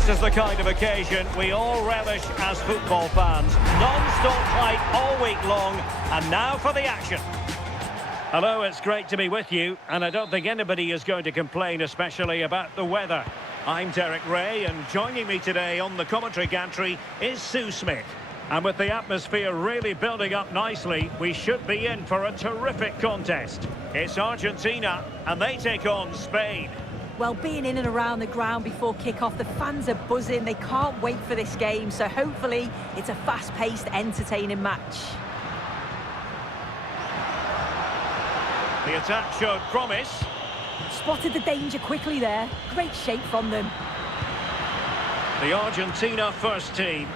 This is the kind of occasion we all relish as football fans. Non-stop hype all week long, and now for the action. Hello, it's great to be with you, and I don't think anybody is going to complain, especially about the weather. I'm Derek Ray, and joining me today on the commentary gantry is Sue Smith. And with the atmosphere really building up nicely, we should be in for a terrific contest. It's Argentina, and they take on Spain. Well, being in and around the ground before kick-off, the fans are buzzing. They can't wait for this game, so hopefully it's a fast-paced, entertaining match. The attack showed promise. Spotted the danger quickly there. Great shape from them. The Argentina first team.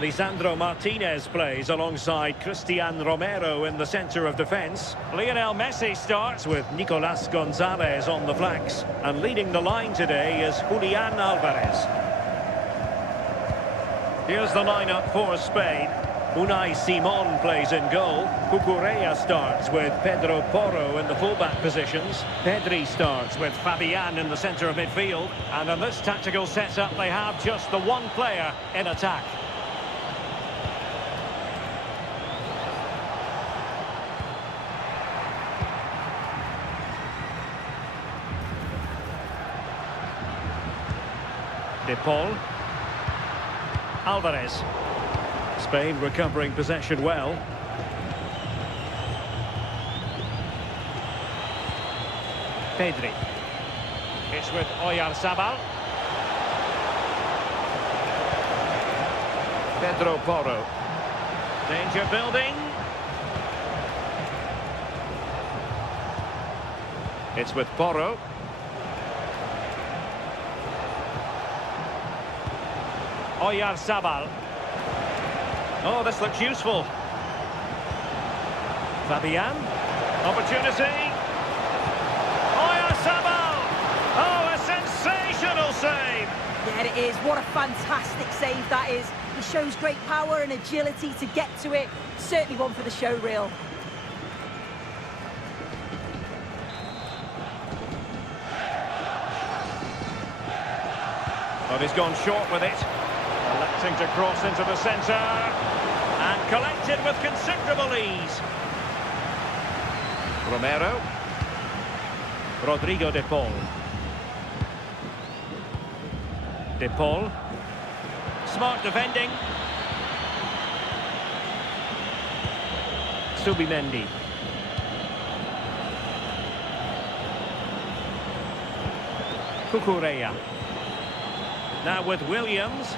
Lisandro Martinez plays alongside Cristian Romero in the centre of defence. Lionel Messi starts with Nicolas Gonzalez on the flanks. And leading the line today is Julian Alvarez. Here's the lineup for Spain. Unai Simon plays in goal. Cucurella starts with Pedro Porro in the fullback positions. Pedri starts with Fabian in the centre of midfield. And in this tactical setup, they have just the one player in attack. De Paul. Alvarez. Spain recovering possession well. Pedri. It's with Oyarzabal. Pedro Porro. Danger building. It's with Porro. Oyarzabal. Oh, this looks useful. Fabian. Opportunity. Oyarzabal. Oh, a sensational save. Yeah, it is. What a fantastic save that is. He shows great power and agility to get to it. Certainly one for the show reel. But he's gone short with it. Electing to cross into the centre. And collected with considerable ease. Romero. Rodrigo De Paul. De Paul. Smart defending. Subimendi. Cucurella. Now with Williams.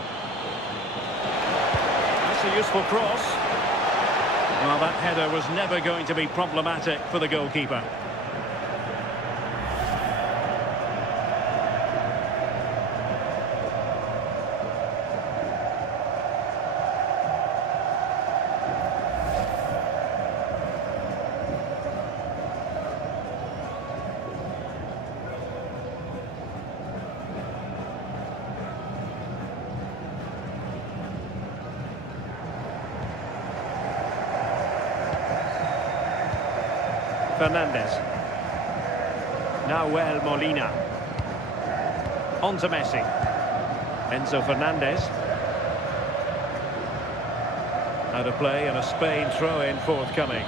That's a useful cross. Well, that header was never going to be problematic for the goalkeeper. Fernandez. Nahuel Molina. On to Messi. Enzo Fernandez. Out of play and a Spain throw-in forthcoming.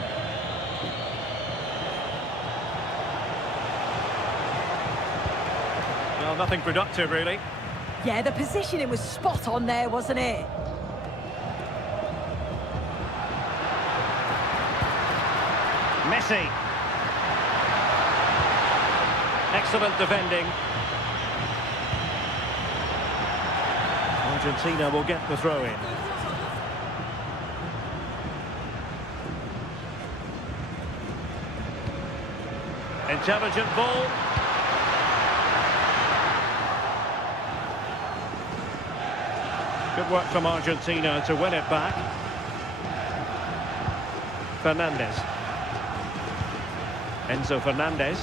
Well, nothing productive, really. Yeah, the positioning was spot on there, wasn't it? Messi. Excellent defending. Argentina will get the throw-in. Intelligent ball. Good work from Argentina to win it back. Fernandez. Enzo Fernandez.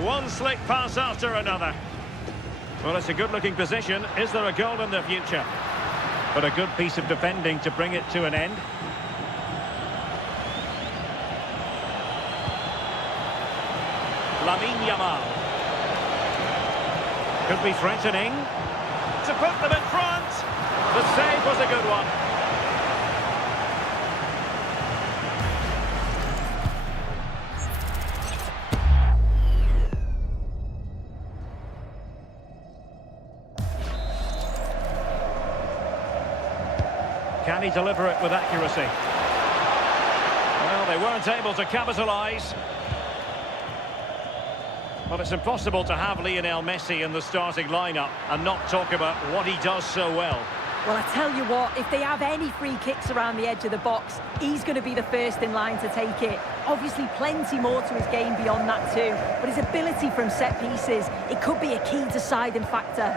One slick pass after another. Well, it's a good-looking position. Is there a goal in the future? But a good piece of defending to bring it to an end. Lamine Yamal. Could be threatening. to put them in front. The save was a good one. Can he deliver it with accuracy? Well, they weren't able to capitalise. Well, it's impossible to have Lionel Messi in the starting lineup and not talk about what he does so well. Well, I tell you what, if they have any free kicks around the edge of the box, he's going to be the first in line to take it. Obviously, plenty more to his game beyond that too, but his ability from set pieces, it could be a key deciding factor.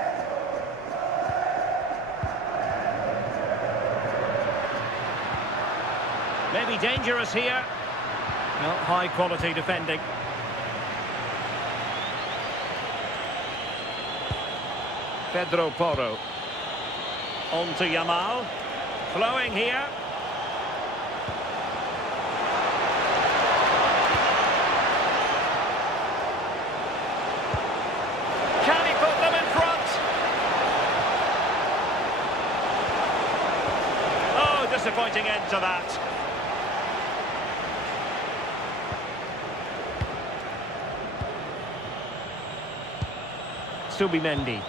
Maybe dangerous here. Well, high quality defending. Pedro Porro. On to Yamal. Flowing here. Can he put them in front? Oh, disappointing end to that. Subimendi.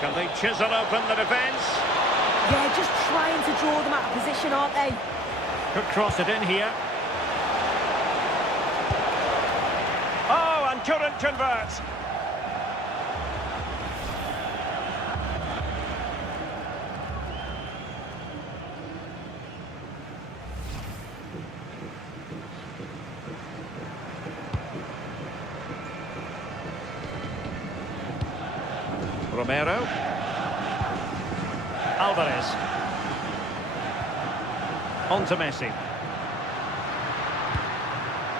Can they chisel open the defence? Yeah, just trying to draw them out of position, aren't they? Could cross it in here. Oh, and couldn't convert. Romero. Alvarez. On to Messi.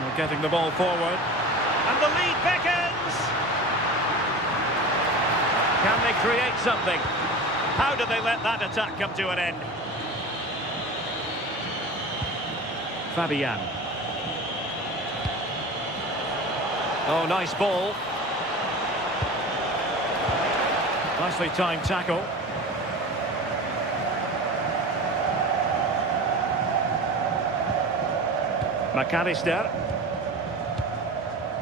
They're getting the ball forward. And the lead beckons! Can they create something? How do they let that attack come to an end? Fabian. Oh, nice ball. Nicely timed tackle. McAllister.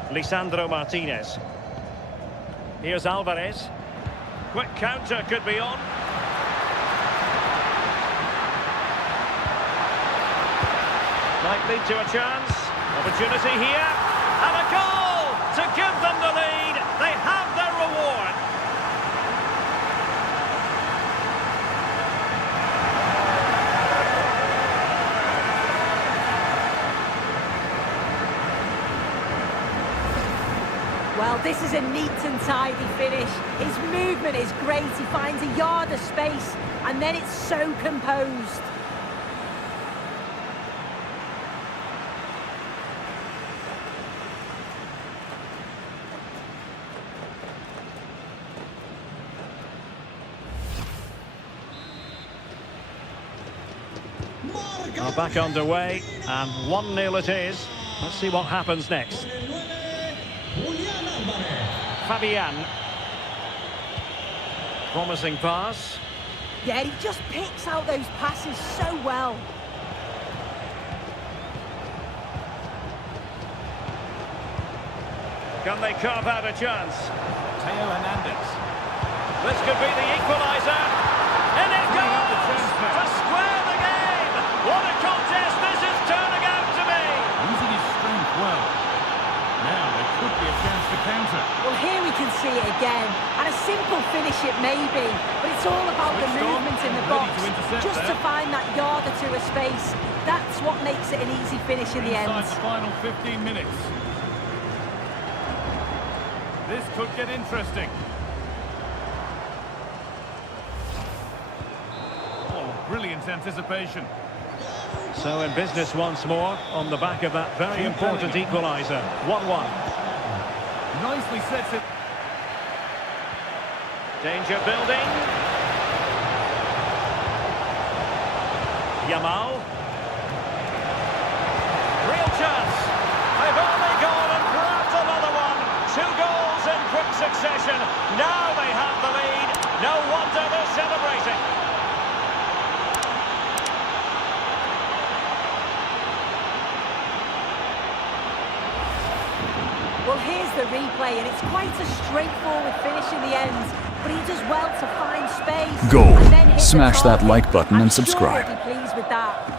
Lisandro Martinez. Here's Alvarez. Quick counter could be on. Might lead to a chance. Opportunity here. And a goal to give them the lead. They have their reward. Well, this is a neat and tidy finish. His movement is great. He finds a yard of space, and then it's so composed. Are back underway, and 1-0 it is. Let's see what happens next. Fabian. Promising pass. Yeah, he just picks out those passes so well. Can they carve out a chance? Teo Hernandez. This could be the equaliser. And it goes! To square the game! What a contest this is turning out to be! Using his strength well. Now there could be a chance to counter. Well, here we can see it again. And a simple finish it may be, but it's all about the movement in the box. Just to find that yard or two of space. That's what makes it an easy finish in the end. Inside the final 15 minutes. This could get interesting. Oh, brilliant anticipation. So in business once more on the back of that very important equaliser. 1-1. Nicely sets it. Danger building. Yamal. Real chance. They've only gone and grabbed another one. 2 goals in quick succession. Now they have the lead. Well, here's the replay, and it's quite a straightforward finish in the end. But he does well to find space. Goal. And then hit Smash the that target. like button and subscribe. I'm sure he'll be pleased with that.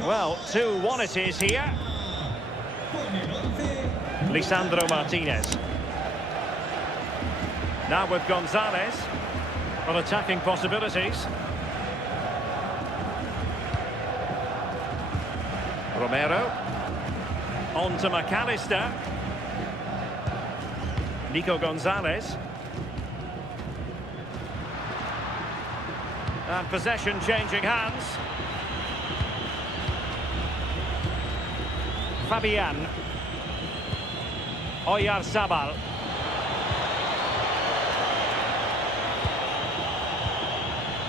Well, 2-1 it is here. Lisandro Martinez. Now with Gonzalez. On attacking possibilities. Romero. On to McAllister. Nico Gonzalez. And possession changing hands. Fabian. Oyarzabal.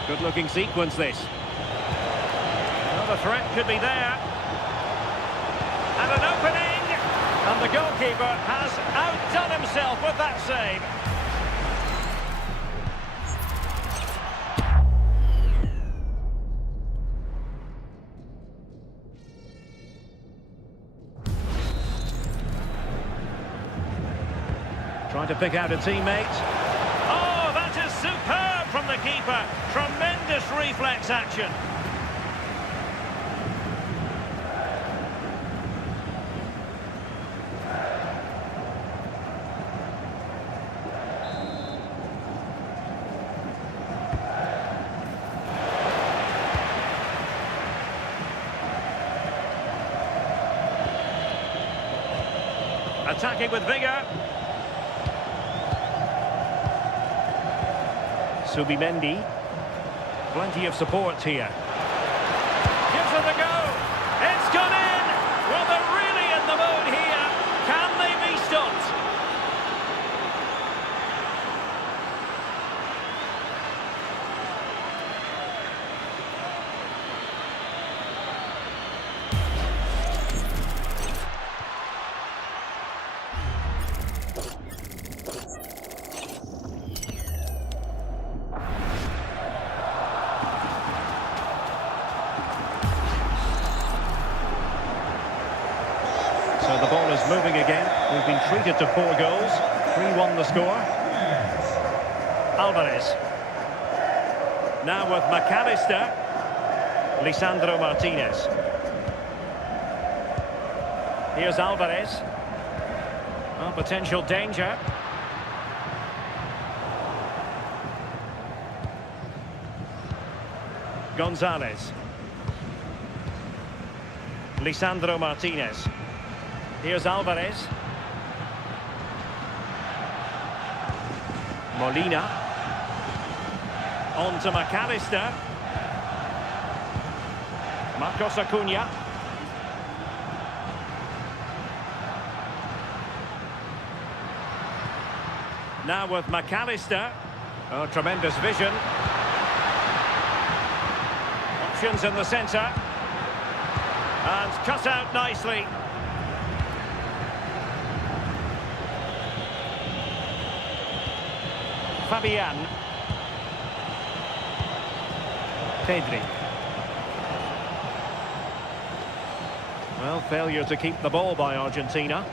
Good looking sequence this. Well, the threat could be there. And an opening. And the goalkeeper has outdone himself with that save. Trying to pick out a teammate. Oh, that is superb from the keeper. Tremendous reflex action. Attacking with vigour. Subimendi. Plenty of support here. Gives it a go. It's gone in. Well, they're really in the mood here. Can they be stopped? So the ball is moving again. We've been treated to 4 goals. 3-1 the score. Alvarez. Now with McAllister. Lisandro Martinez. Here's Alvarez. Oh, potential danger. Gonzalez. Lisandro Martinez. Here's Alvarez. Molina. On to McAllister. Marcos Acuna. Now with McAllister. Oh, tremendous vision. Options in the centre. And cut out nicely. Fabian. Pedri. Well, failure to keep the ball by Argentina.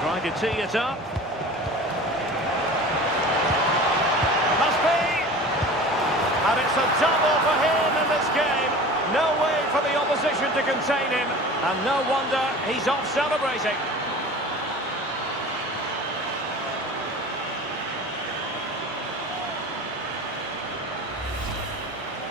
Trying to tee it up. Must be! And it's a double for him in this game. No way for the opposition to contain him. And no wonder he's off celebrating.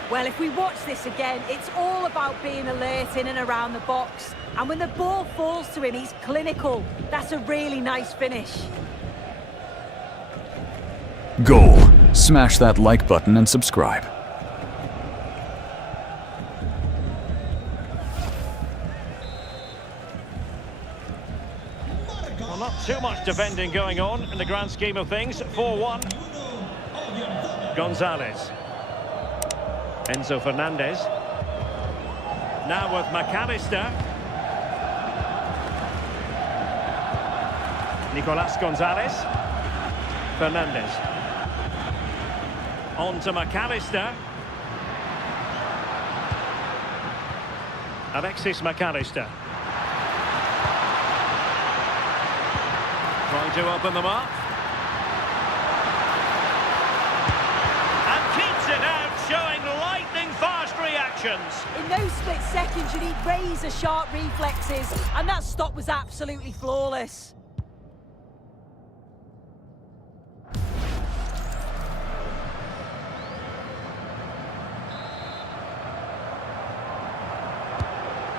Well, if we watch this again, it's all about being alert in and around the box. And when the ball falls to him, he's clinical. That's a really nice finish. Goal. Smash that like button and subscribe. Well, not too much defending going on in the grand scheme of things. 4-1. Gonzalez. Enzo Fernandez. Now with McAllister. Nicolas Gonzalez. Fernandez. On to McAllister. Alexis McAllister. Trying to open them up. And keeps it out, showing lightning-fast reactions. In those split seconds, you need razor-sharp reflexes, and that stop was absolutely flawless.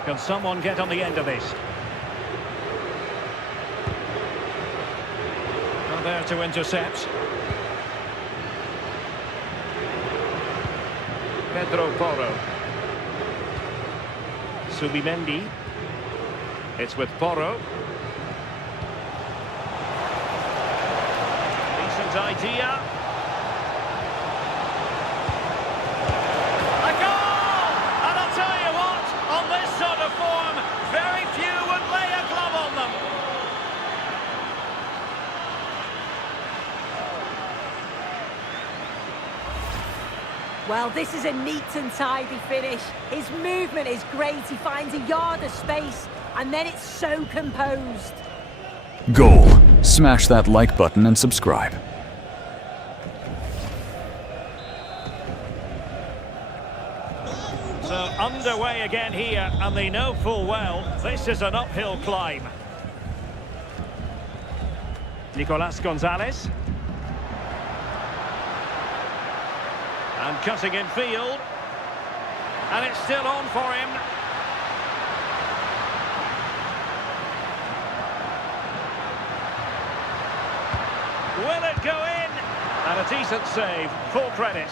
Can someone get on the end of this? Not there to intercept. Pedro Porro. Subimendi. It's with Porro. Decent idea. A goal! And I'll tell you what, on this sort of form, very few would lay a glove on them. Well, this is a neat and tidy finish. His movement is great. He finds a yard of space, and then it's so composed. Goal. Smash that like button and subscribe. So underway again here, and they know full well this is an uphill climb. Nicolas Gonzalez. And cutting in field. And it's still on for him. Will it go in? And a decent save. Full credit.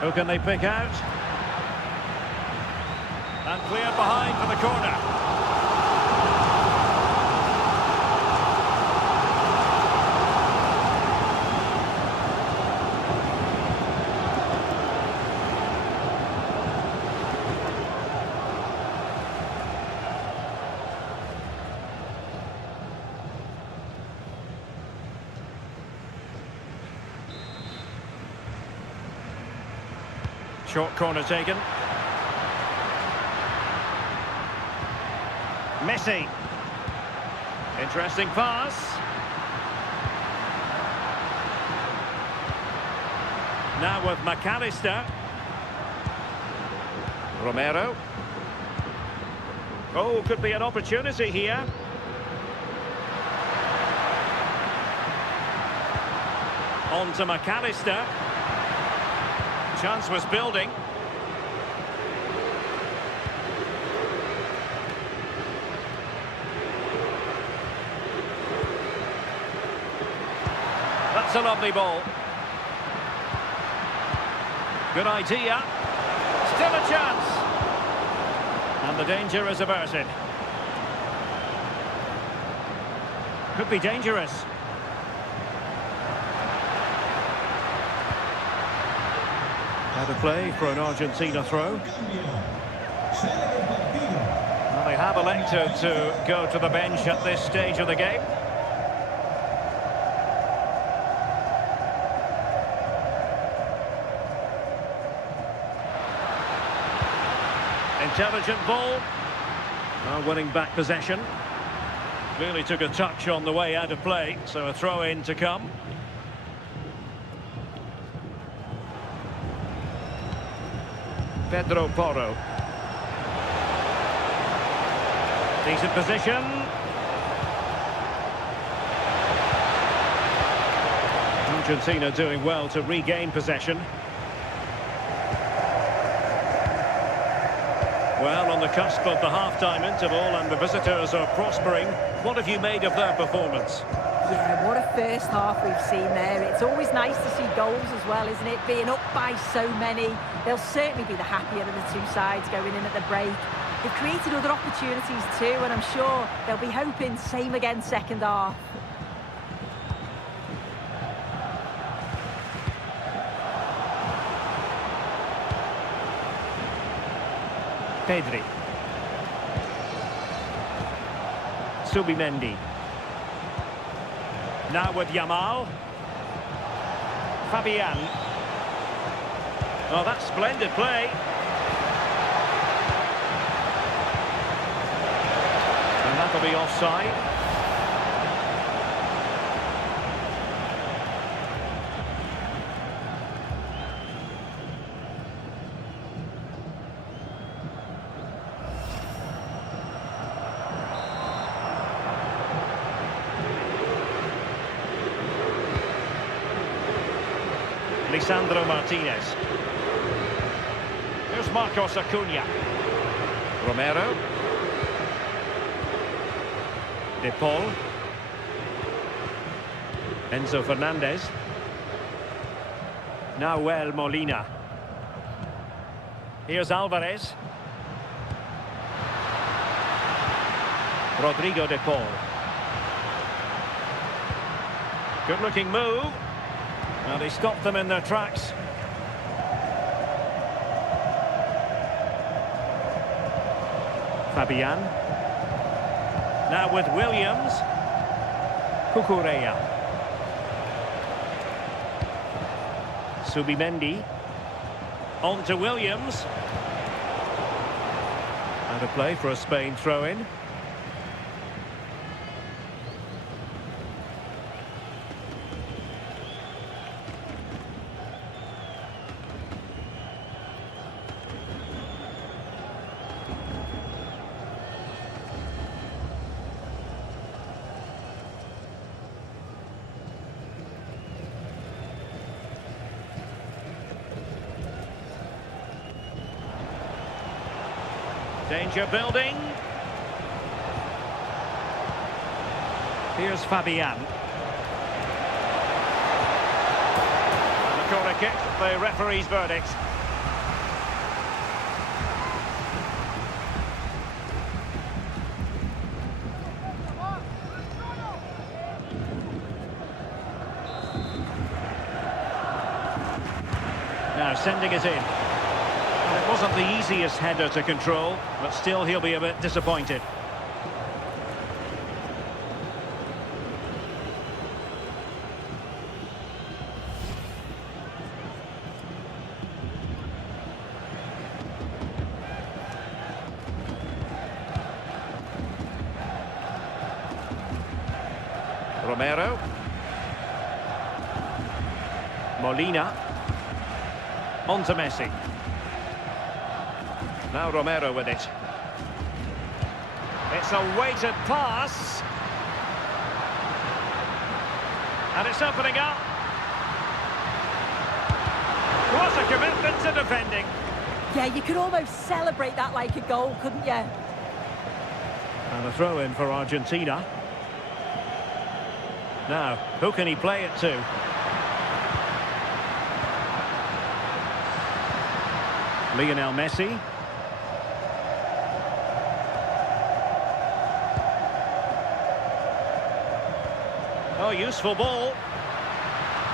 Who can they pick out? And cleared behind for the corner. Short corner taken. Messi. Interesting pass. Now with McAllister. Romero. Oh, could be an opportunity here. On to McAllister. Chance was building. That's a lovely ball. Good idea. Still a chance. And the danger is averted. Could be dangerous. Out of play for an Argentina throw. Well, they have elected to go to the bench at this stage of the game. Intelligent ball. Now winning back possession. Clearly took a touch on the way out of play, so a throw in to come. Pedro Porro. Decent position. Argentina doing well to regain possession. Well, on the cusp of the half-time interval and the visitors are prospering. What have you made of their performance? Yeah, what a first half we've seen there. It's always nice to see goals as well, isn't it? Being up by so many. They'll certainly be the happier of the two sides going in at the break. They've created other opportunities too, and I'm sure they'll be hoping same again second half. Pedri. Subimendi. Now with Yamal. Fabian. Oh, that's splendid play. And that'll be offside. Lisandro Martinez. Here's Marcos Acuna. Romero. De Paul. Enzo Fernandez. Nahuel Molina. Here's Alvarez. Rodrigo de Paul. Good looking move. And he stopped them in their tracks. Fabian. Now with Williams. Cucurella. Subimendi. On to Williams. And a play for a Spain throw-in. Danger building. Here's Fabian. And a corner kick, the referee's verdict. Now sending it in. It wasn't the easiest header to control, but still he'll be a bit disappointed. Romero. Molina. On to Messi. Now Romero with it. It's a weighted pass. And it's opening up. What a commitment to defending. Yeah, you could almost celebrate that like a goal, couldn't you? And a throw-in for Argentina. Now, who can he play it to? Lionel Messi. Oh, useful ball.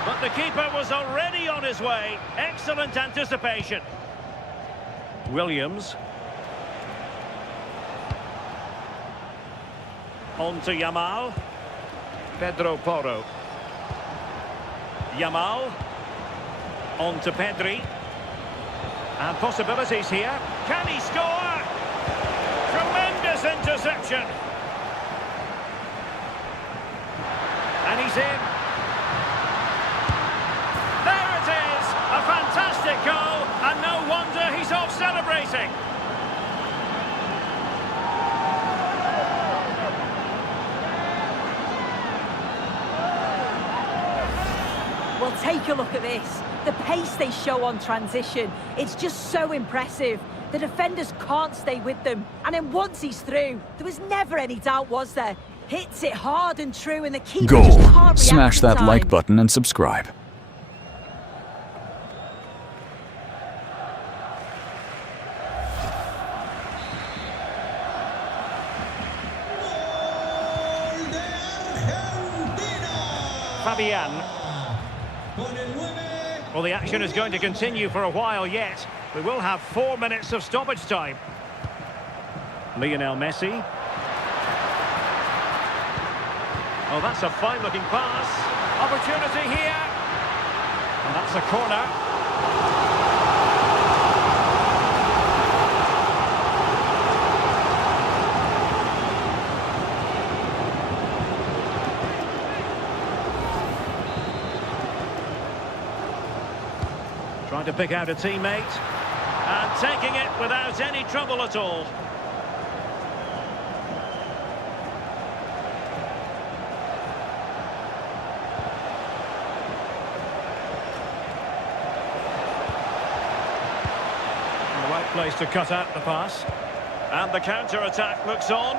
But the keeper was already on his way. Excellent anticipation. Williams. On to Yamal. Pedro Porro. Yamal. On to Pedri. And possibilities here. Can he score? Tremendous interception. And he's in. There it is. A fantastic goal. And no wonder he's off celebrating. Well, take a look at this. The pace they show on transition, it's just so impressive. The defenders can't stay with them. And then once he's through, there was never any doubt, was there? Hits it hard and true, and the keeper just can't react. Smash that like button and subscribe. Fabian. Well, the action is going to continue for a while yet. We will have 4 minutes of stoppage time. Lionel Messi. Oh, that's a fine-looking pass. Opportunity here. And that's a corner. Trying to pick out a teammate. And taking it without any trouble at all. The right place to cut out the pass. And the counter-attack looks on.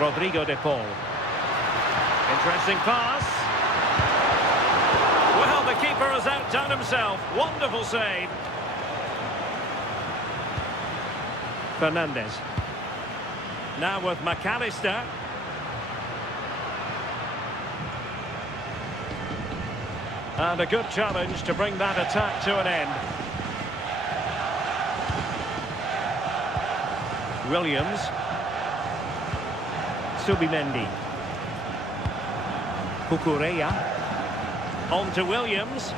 Rodrigo de Paul. Interesting pass. Well, the keeper has outdone himself. Wonderful save. Fernandez. Now with McAllister. And a good challenge to bring that attack to an end. Williams. Subimendi. Cucurella. On to Williams.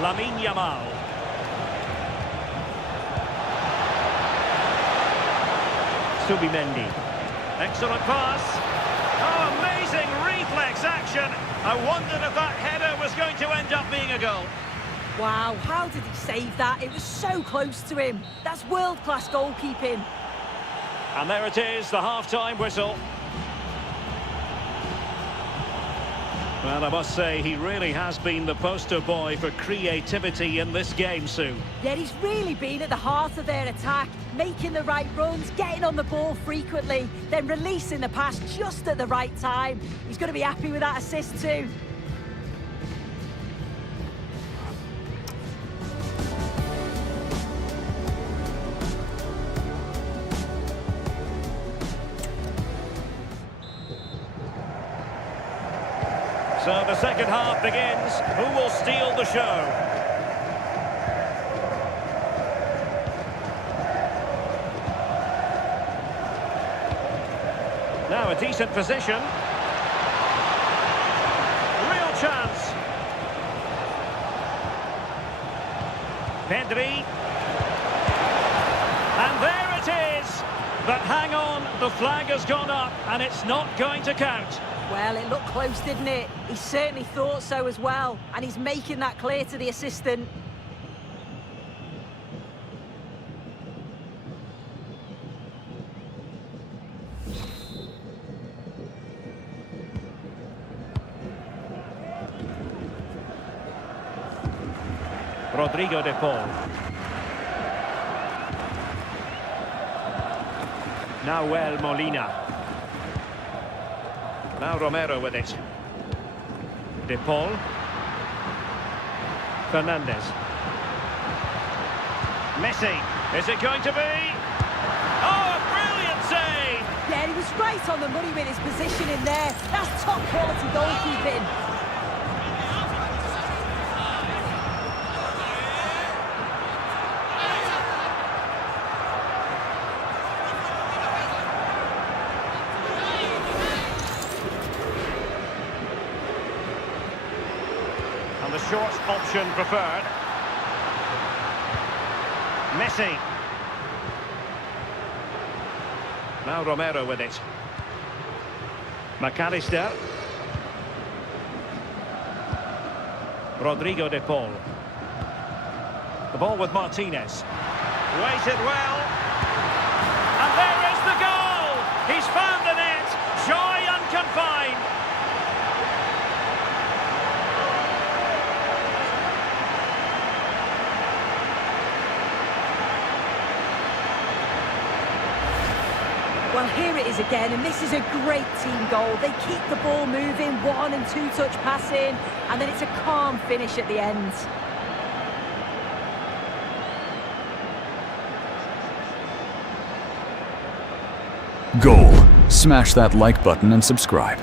Lamine Yamal. Subimendi. Excellent pass. Oh, amazing reflex action. I wondered if that header was going to end up being a goal. Wow, how did he save that? It was so close to him. That's world-class goalkeeping. And there it is, the half-time whistle. Well, I must say, he really has been the poster boy for creativity in this game, Sue. Yeah, he's really been at the heart of their attack, making the right runs, getting on the ball frequently, then releasing the pass just at the right time. He's going to be happy with that assist too. So the second half begins. Who will steal the show? Now a decent position. Real chance. Pedri. And there it is. But hang on, the flag has gone up and it's not going to count. Well, it looked close, didn't it? He certainly thought so as well. And he's making that clear to the assistant. Rodrigo de Paul. Nahuel Molina. Now Romero with it. De Paul. Fernandez. Messi. Is it going to be? Oh, a brilliant save! Yeah, he was right on the money with his position in there. That's top quality goalkeeping. And the short option preferred. Messi. Now Romero with it. McAllister. Rodrigo de Paul. The ball with Martinez. Waited well. And there is the goal! He's found the net. Joy unconfined. Well, here it is again, and this is a great team goal. They keep the ball moving, 1- and 2-touch passing, and then it's a calm finish at the end. Goal. Smash that like button and subscribe.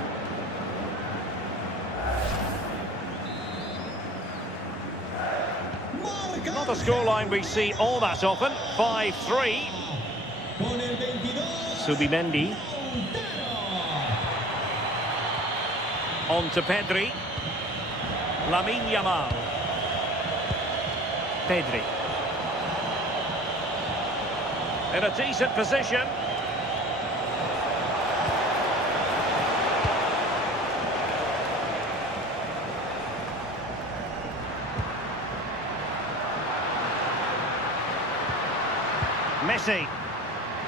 scoreline we see all that often. 5-3. Subimendi. On to Pedri. Lamine Yamal. Pedri. In a decent position. Messi.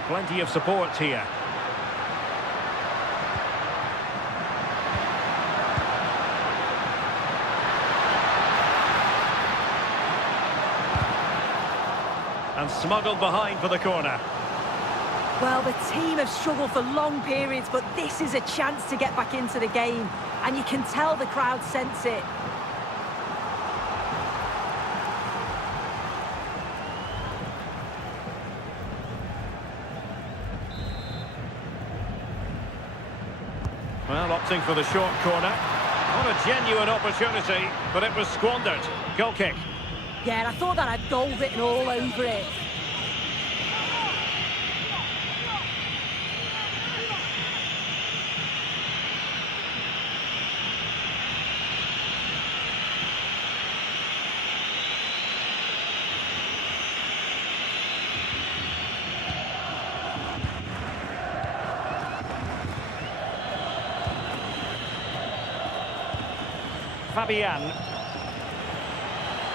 Plenty of support here. And smuggled behind for the corner. Well, the team have struggled for long periods, but this is a chance to get back into the game. And you can tell the crowd sense it. Well, opting for the short corner. Not a genuine opportunity, but it was squandered. Goal kick. Yeah, and I thought that had goal written all over it. Fabian.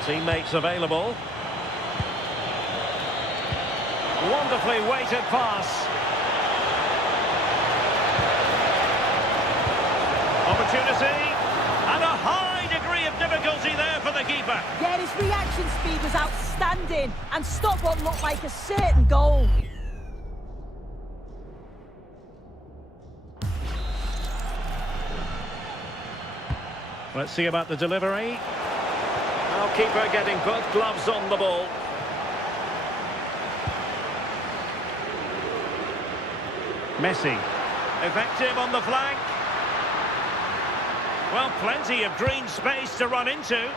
Teammates available. Wonderfully weighted pass. Opportunity. And a high degree of difficulty there for the keeper. Yeah, his reaction speed was outstanding and stopped what looked like a certain goal. Let's see about the delivery. Now keeper getting both gloves on the ball. Messi. Effective on the flank. Well, plenty of green space to run into. And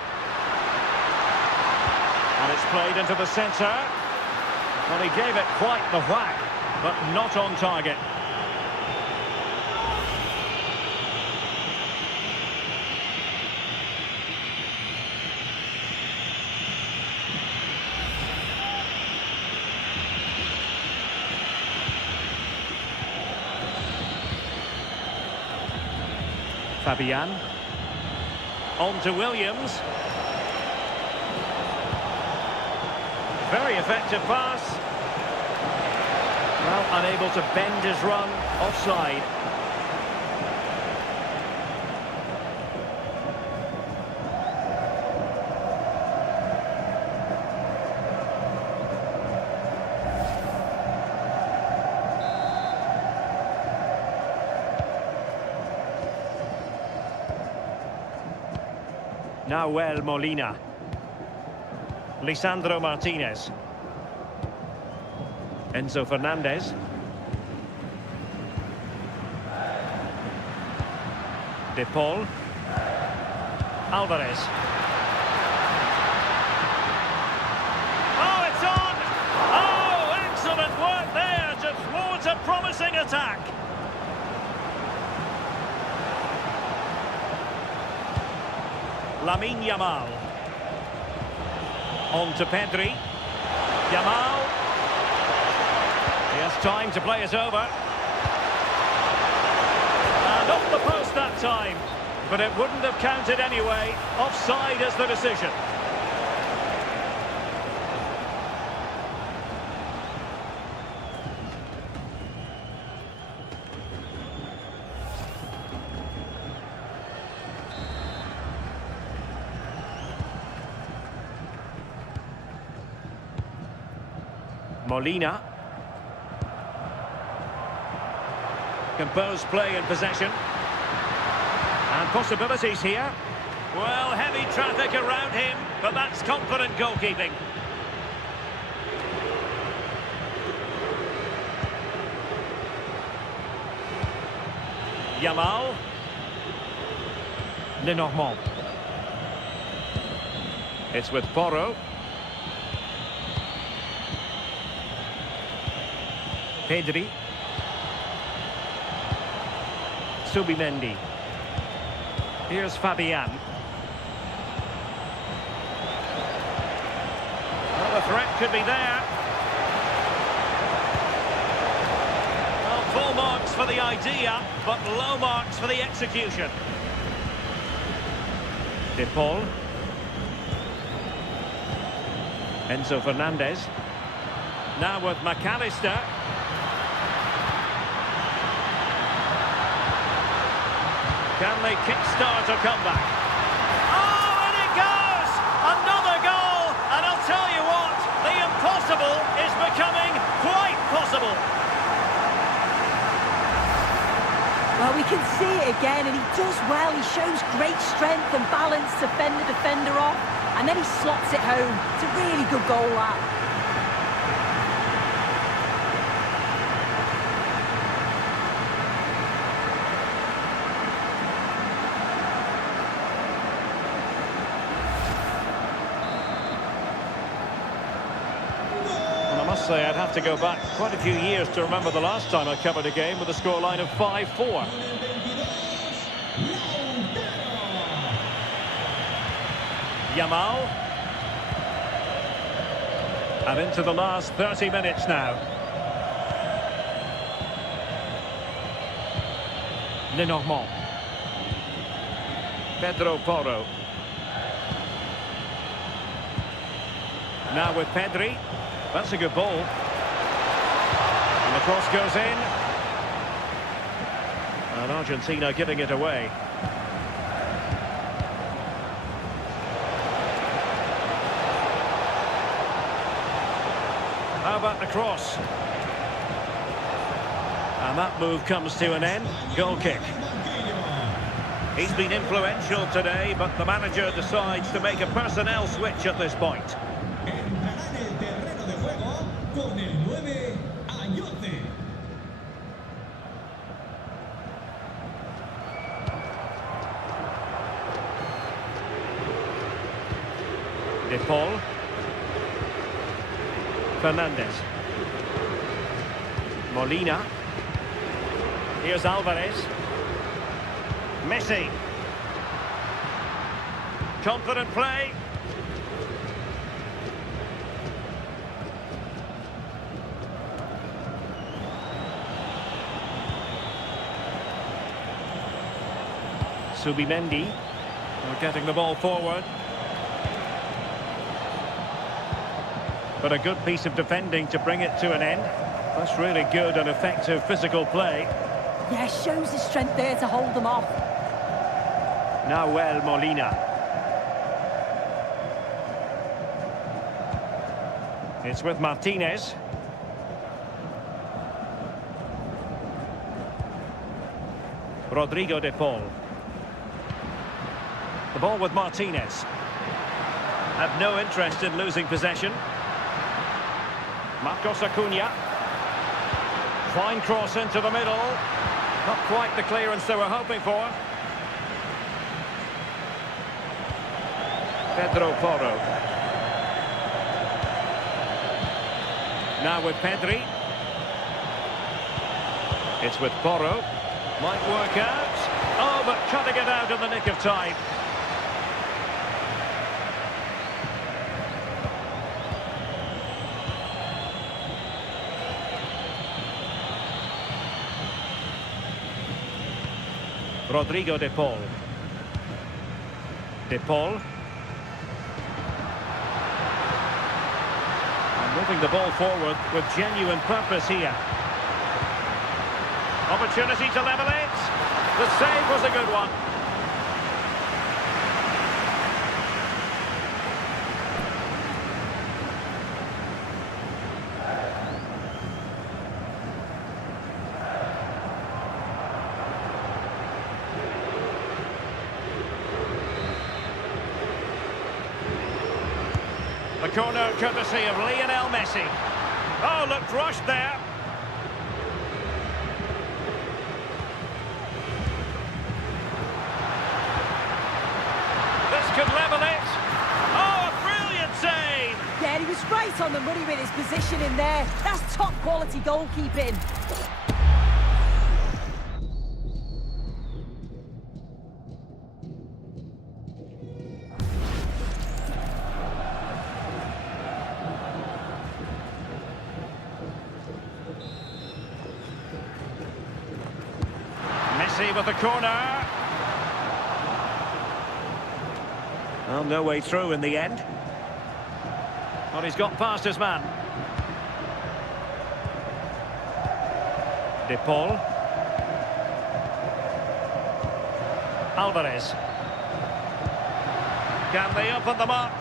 it's played into the centre. Well, he gave it quite the whack, but not on target. Fabian. On to Williams. Very effective pass. Well, unable to bend his run. Offside. Nahuel Molina. Lisandro Martinez. Enzo Fernandez. De Paul. Alvarez. Oh, it's on! Oh, excellent work there to thwart a promising attack. Lamine Yamal. On to Pedri. Yamal. He has time to play it over. And off the post that time. But it wouldn't have counted anyway. Offside is the decision. Molina. Composed play in possession. And possibilities here. Well, heavy traffic around him, but that's confident goalkeeping. Yamal. Lenormand. It's with Porro. Pedri. Subimendi. Here's Fabian. Well, the threat could be there. Well, full marks for the idea, but low marks for the execution. De Paul. Enzo Fernandez. Now with McAllister. Can they kickstart a comeback? Oh, and it goes! Another goal! And I'll tell you what, the impossible is becoming quite possible. Well, we can see it again, and he does well. He shows great strength and balance to fend the defender off, and then he slots it home. It's a really good goal, that. And I must say, I'd have to go back quite a few years to remember the last time I covered a game with a scoreline of 5-4. Yamal. And into the last 30 minutes now. Lenormand. Pedro Porro. Now with Pedri. That's a good ball. And the cross goes in. And Argentina giving it away. How about the cross? And that move comes to an end. Goal kick. He's been influential today, but the manager decides to make a personnel switch at this point. De Paul. Fernandez. Molina. Here's Alvarez. Messi. Confident play. Subimendi. We're getting the ball forward. But a good piece of defending to bring it to an end. That's really good and effective physical play. Yeah, shows his strength there to hold them off. Nahuel Molina. It's with Martinez. Rodrigo de Paul. The ball with Martinez. Have no interest in losing possession. Marcos Acuna. Fine cross into the middle. Not quite the clearance they were hoping for. Pedro Porro. Now with Pedri. It's with Porro. Might work out. Oh, but cutting it out in the nick of time. Rodrigo de Paul. De Paul. And moving the ball forward with genuine purpose here. Opportunity to level it. The save was a good one. The corner courtesy of Lionel Messi. Oh, looked rushed there. This could level it. Oh, a brilliant save. Yeah, he was right on the money with his position in there. That's top quality goalkeeping. Messi with the corner. Well, no way through in the end. Well, he's got past his man. De Paul. Alvarez. Can they open them up?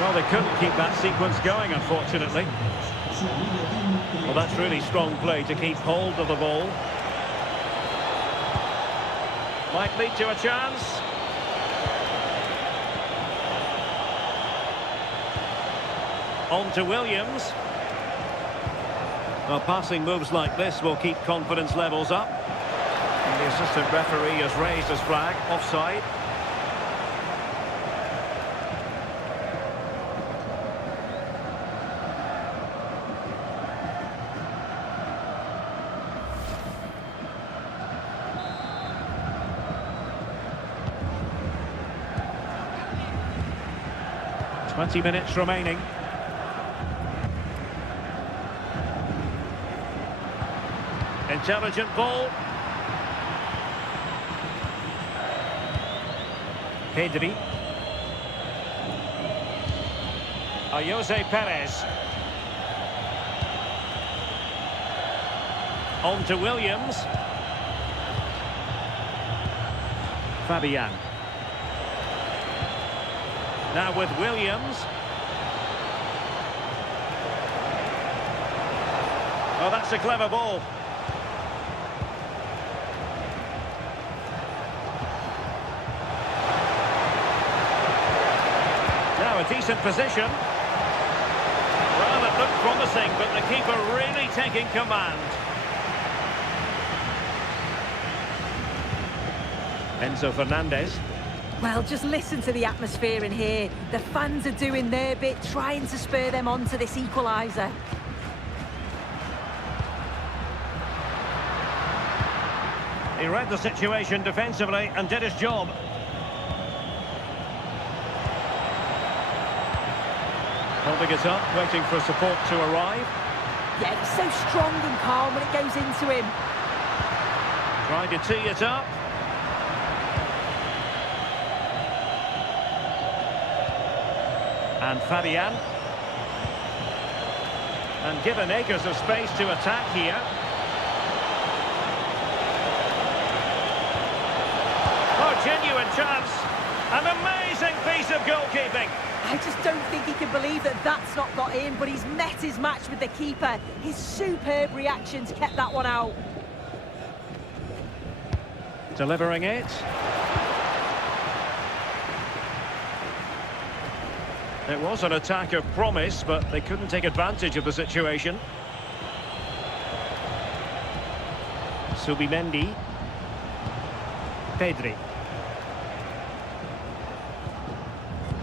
Well, they couldn't keep that sequence going, unfortunately. Well, that's really strong play to keep hold of the ball. Might lead to a chance. On to Williams. Well, passing moves like this will keep confidence levels up. And the assistant referee has raised his flag, offside. Twenty minutes remaining. Intelligent ball. Pedri. Jose Perez. On to Williams. Fabian. Now with Williams. Oh, that's a clever ball. Now a decent position. Well, it looked promising, but the keeper really taking command. Enzo Fernandez. Well, just listen to the atmosphere in here. The fans are doing their bit, trying to spur them on to this equaliser. He read the situation defensively and did his job. Holding it up, waiting for support to arrive. Yeah, he's so strong and calm when it goes into him. Trying to tee it up. And Fabian. And given acres of space to attack here. Oh, genuine chance. An amazing piece of goalkeeping. I just don't think he can believe that that's not got in, but he's met his match with the keeper. His superb reactions kept that one out. Delivering it. It was an attack of promise, but they couldn't take advantage of the situation. Subimendi. Pedri.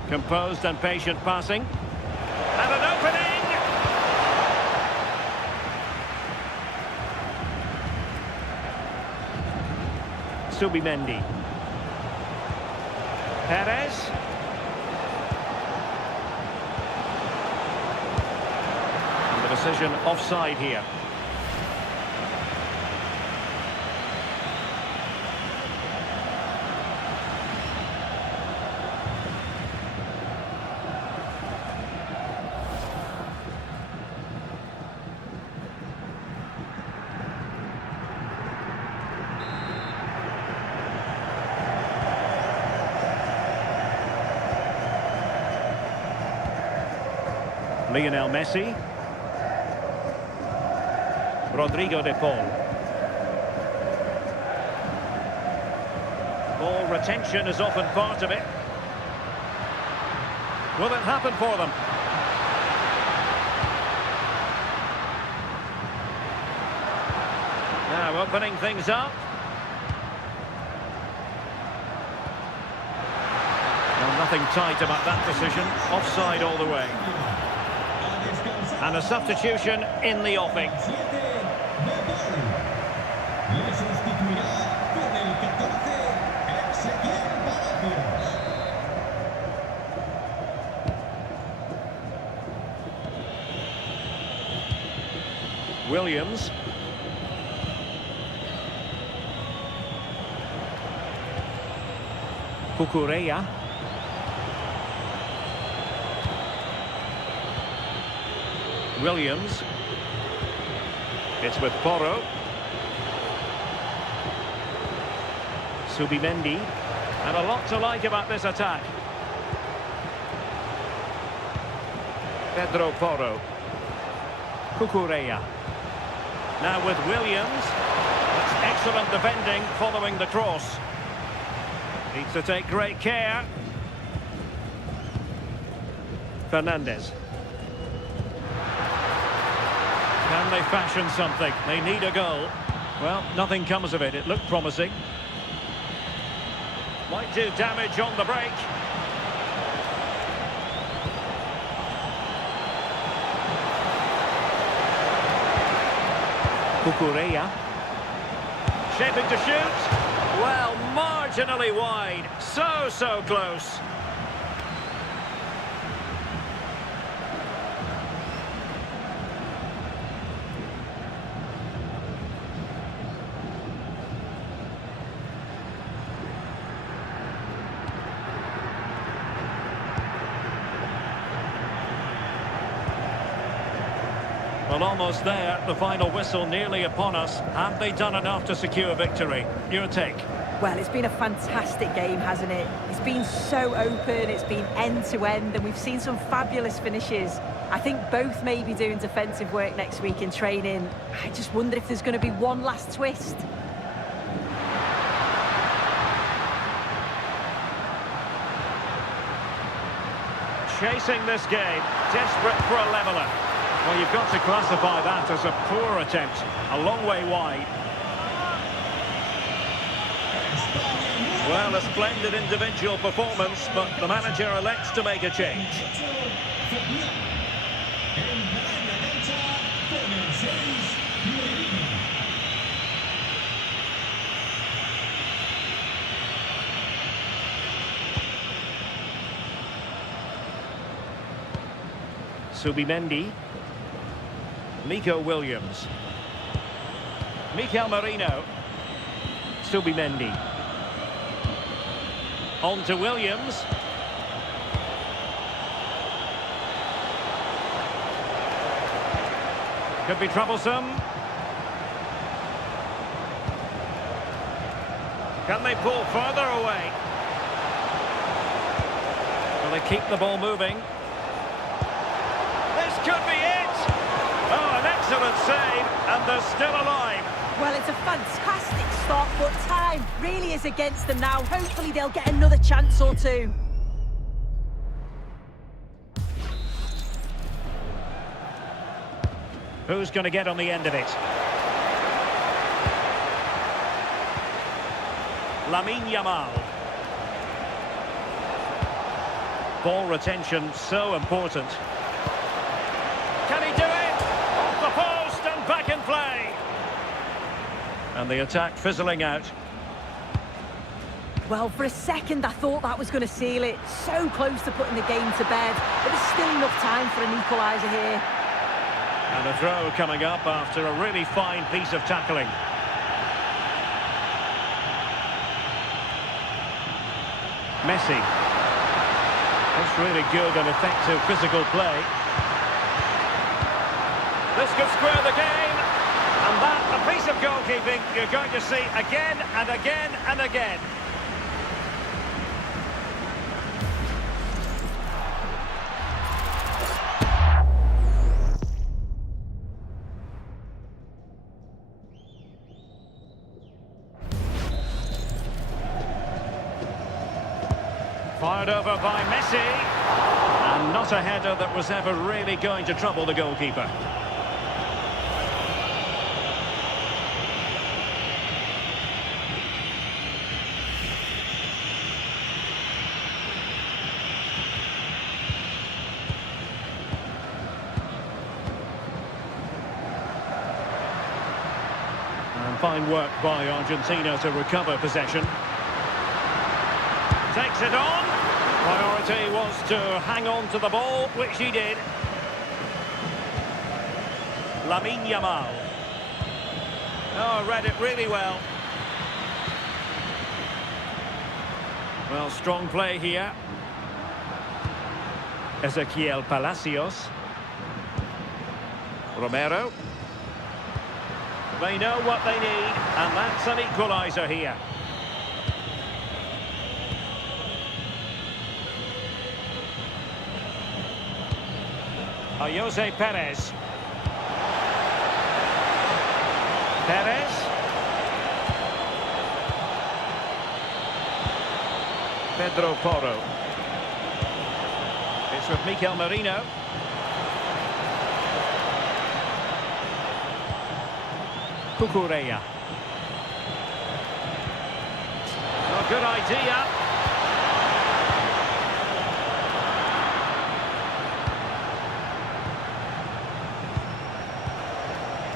Composed and patient passing. And an opening! Subimendi. Perez. And the decision offside here. Lionel Messi. Rodrigo de Paul. Ball retention is often part of it. Will it happen for them? Now opening things up. Well, Nothing tight about that decision. Offside all the way. And a substitution in the offing. Williams. Cucurella. Williams. It's with Porro. Subimendi. And a lot to like about this attack. Pedro Porro. Cucurella. Now with Williams. That's excellent defending following the cross. Needs to take great care. Fernandez. Can they fashion something? They need a goal. Well, nothing comes of it. It looked promising. Might do damage on the break. Cucurella. Shaping to shoot. Well, marginally wide. So close. Well, almost there. The final whistle nearly upon us. Have they done enough to secure victory? Your take? Well, it's been a fantastic game, hasn't it? It's been so open, it's been end-to-end, and we've seen some fabulous finishes. I think both may be doing defensive work next week in training. I just wonder if there's going to be one last twist. Chasing this game, desperate for a leveller. Well, you've got to classify that as a poor attempt, a long way wide. Well, a splendid individual performance, but the manager elects to make a change. Subimendi. Nico Williams. Mikel Merino. Subimendi. On to Williams. Could be troublesome. Can they pull further away? Will they keep the ball moving? This could be it! Oh, an excellent save, and they're still alive. Well, it's a fantastic start, but time really is against them now. Hopefully they'll get another chance or two. Who's going to get on the end of it? Lamine Yamal. Ball retention so important. Can he do it? Off the post and back in play. And the attack fizzling out. Well, for a second I thought that was going to seal it. So close to putting the game to bed. But there's still enough time for an equaliser here. And a throw coming up after a really fine piece of tackling. Messi. That's really good and effective physical play. This could square the game. And that, a piece of goalkeeping you're going to see again and again and again. Fired over by Messi. And not a header that was ever really going to trouble the goalkeeper. And fine work by Argentina to recover possession. Takes it on. Priority was to hang on to the ball, which he did. Lamine Yamal. Oh, read it really well. Well, strong play here. Ezequiel Palacios. Romero. They know what they need, and that's an equaliser here. Jose Perez. Perez. Pedro Porro. It's with Mikel Merino. Cucurella. Oh, good idea.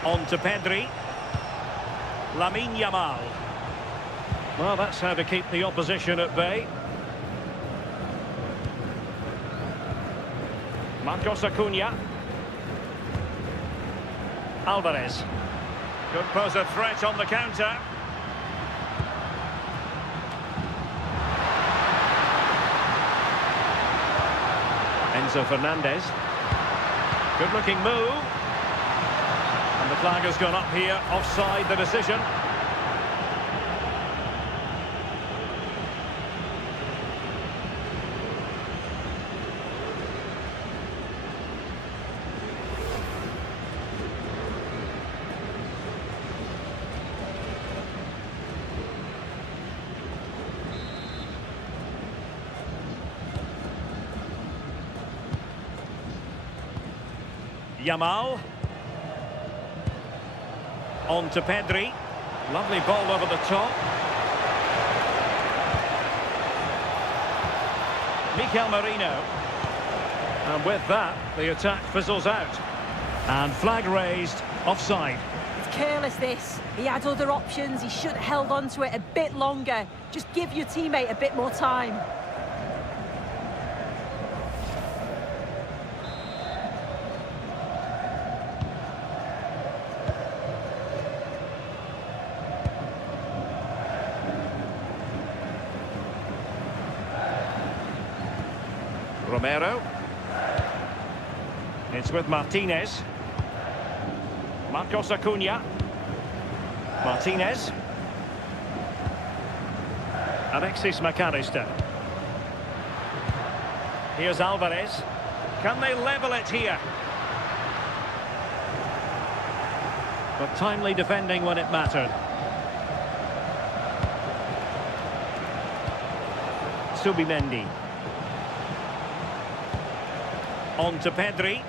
On to Pedri. Lamine Yamal. Well, that's how to keep the opposition at bay. Marcos Acuna. Alvarez. Could pose a threat on the counter. Enzo Fernandez. Good looking move. And the flag has gone up here, offside the decision. Yamal. On to Pedri. Lovely ball over the top. Mikel Merino. And with that, the attack fizzles out. And flag raised, offside. It's careless, this. He had other options. He should have held on to it a bit longer. Just give your teammate a bit more time. Romero. It's with Martinez. Marcos Acuna. Martinez. Alexis McAllister. Here's Alvarez. Can they level it here? But timely defending when it mattered. Subimendi. On to Pedri.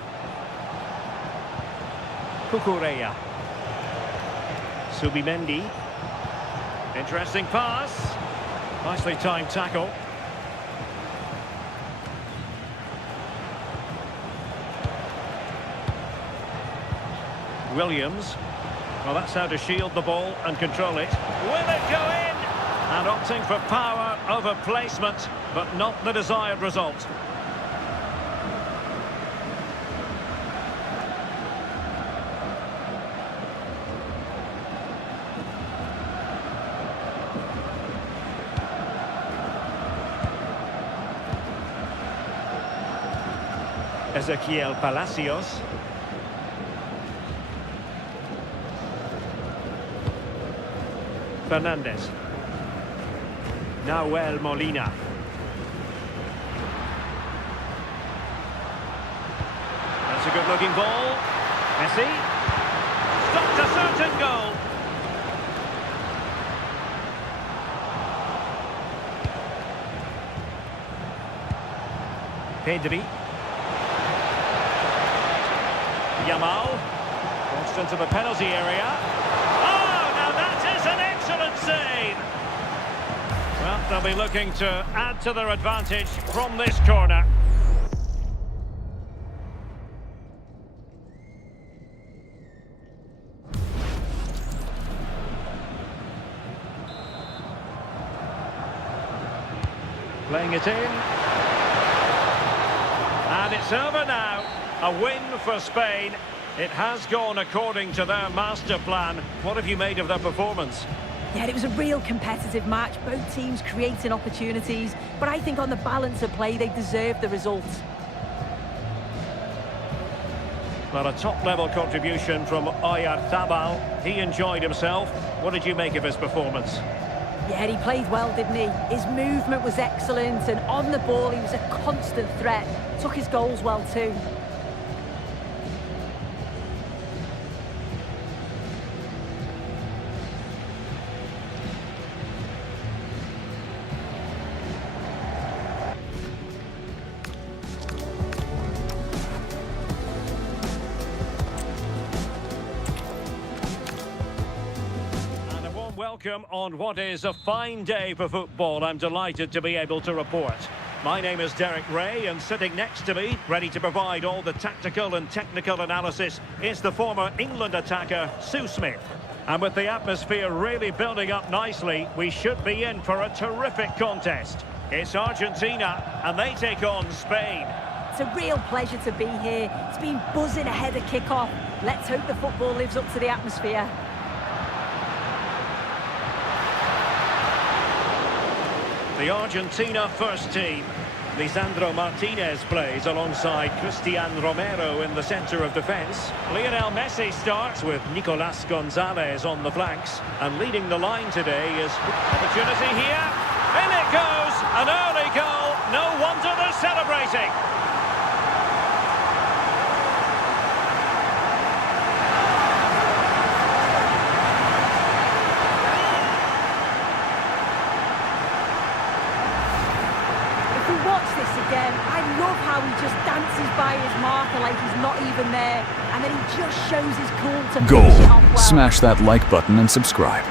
Cucurella. Subimendi. Interesting pass. Nicely timed tackle. Williams. Well, that's how to shield the ball and control it. Will it go in? And opting for power over placement, but not the desired result. Ezequiel Palacios. Fernandez. Nahuel Molina. That's a good looking ball. Messi. Stopped a certain goal. Pedri. Yamal. Crossed into the penalty area. Oh, now that is an excellent save. Well, they'll be looking to add to their advantage from this corner. Playing it in. And it's over now. A win for Spain. It has gone according to their master plan. What have you made of their performance? Yeah, it was a real competitive match. Both teams creating opportunities. But I think on the balance of play, they deserved the result. Well, a top-level contribution from Oyarzabal. He enjoyed himself. What did you make of his performance? Yeah, he played well, didn't he? His movement was excellent, and on the ball, he was a constant threat. Took his goals well, too. Welcome on what is a fine day for football. I'm delighted to be able to report. My name is Derek Ray, and sitting next to me, ready to provide all the tactical and technical analysis, is the former England attacker, Sue Smith. And with the atmosphere really building up nicely, we should be in for a terrific contest. It's Argentina, and they take on Spain. It's a real pleasure to be here. It's been buzzing ahead of kick-off. Let's hope the football lives up to the atmosphere. The Argentina first team. Lisandro Martinez plays alongside Cristian Romero in the centre of defence. Lionel Messi starts with Nicolas Gonzalez on the flanks. And leading the line today is opportunity here. In it goes! An early goal. No wonder they're celebrating. Again, I love how he just dances by his marker like he's not even there, and then he just shows his cool to finish it off well. Smash that like button and subscribe.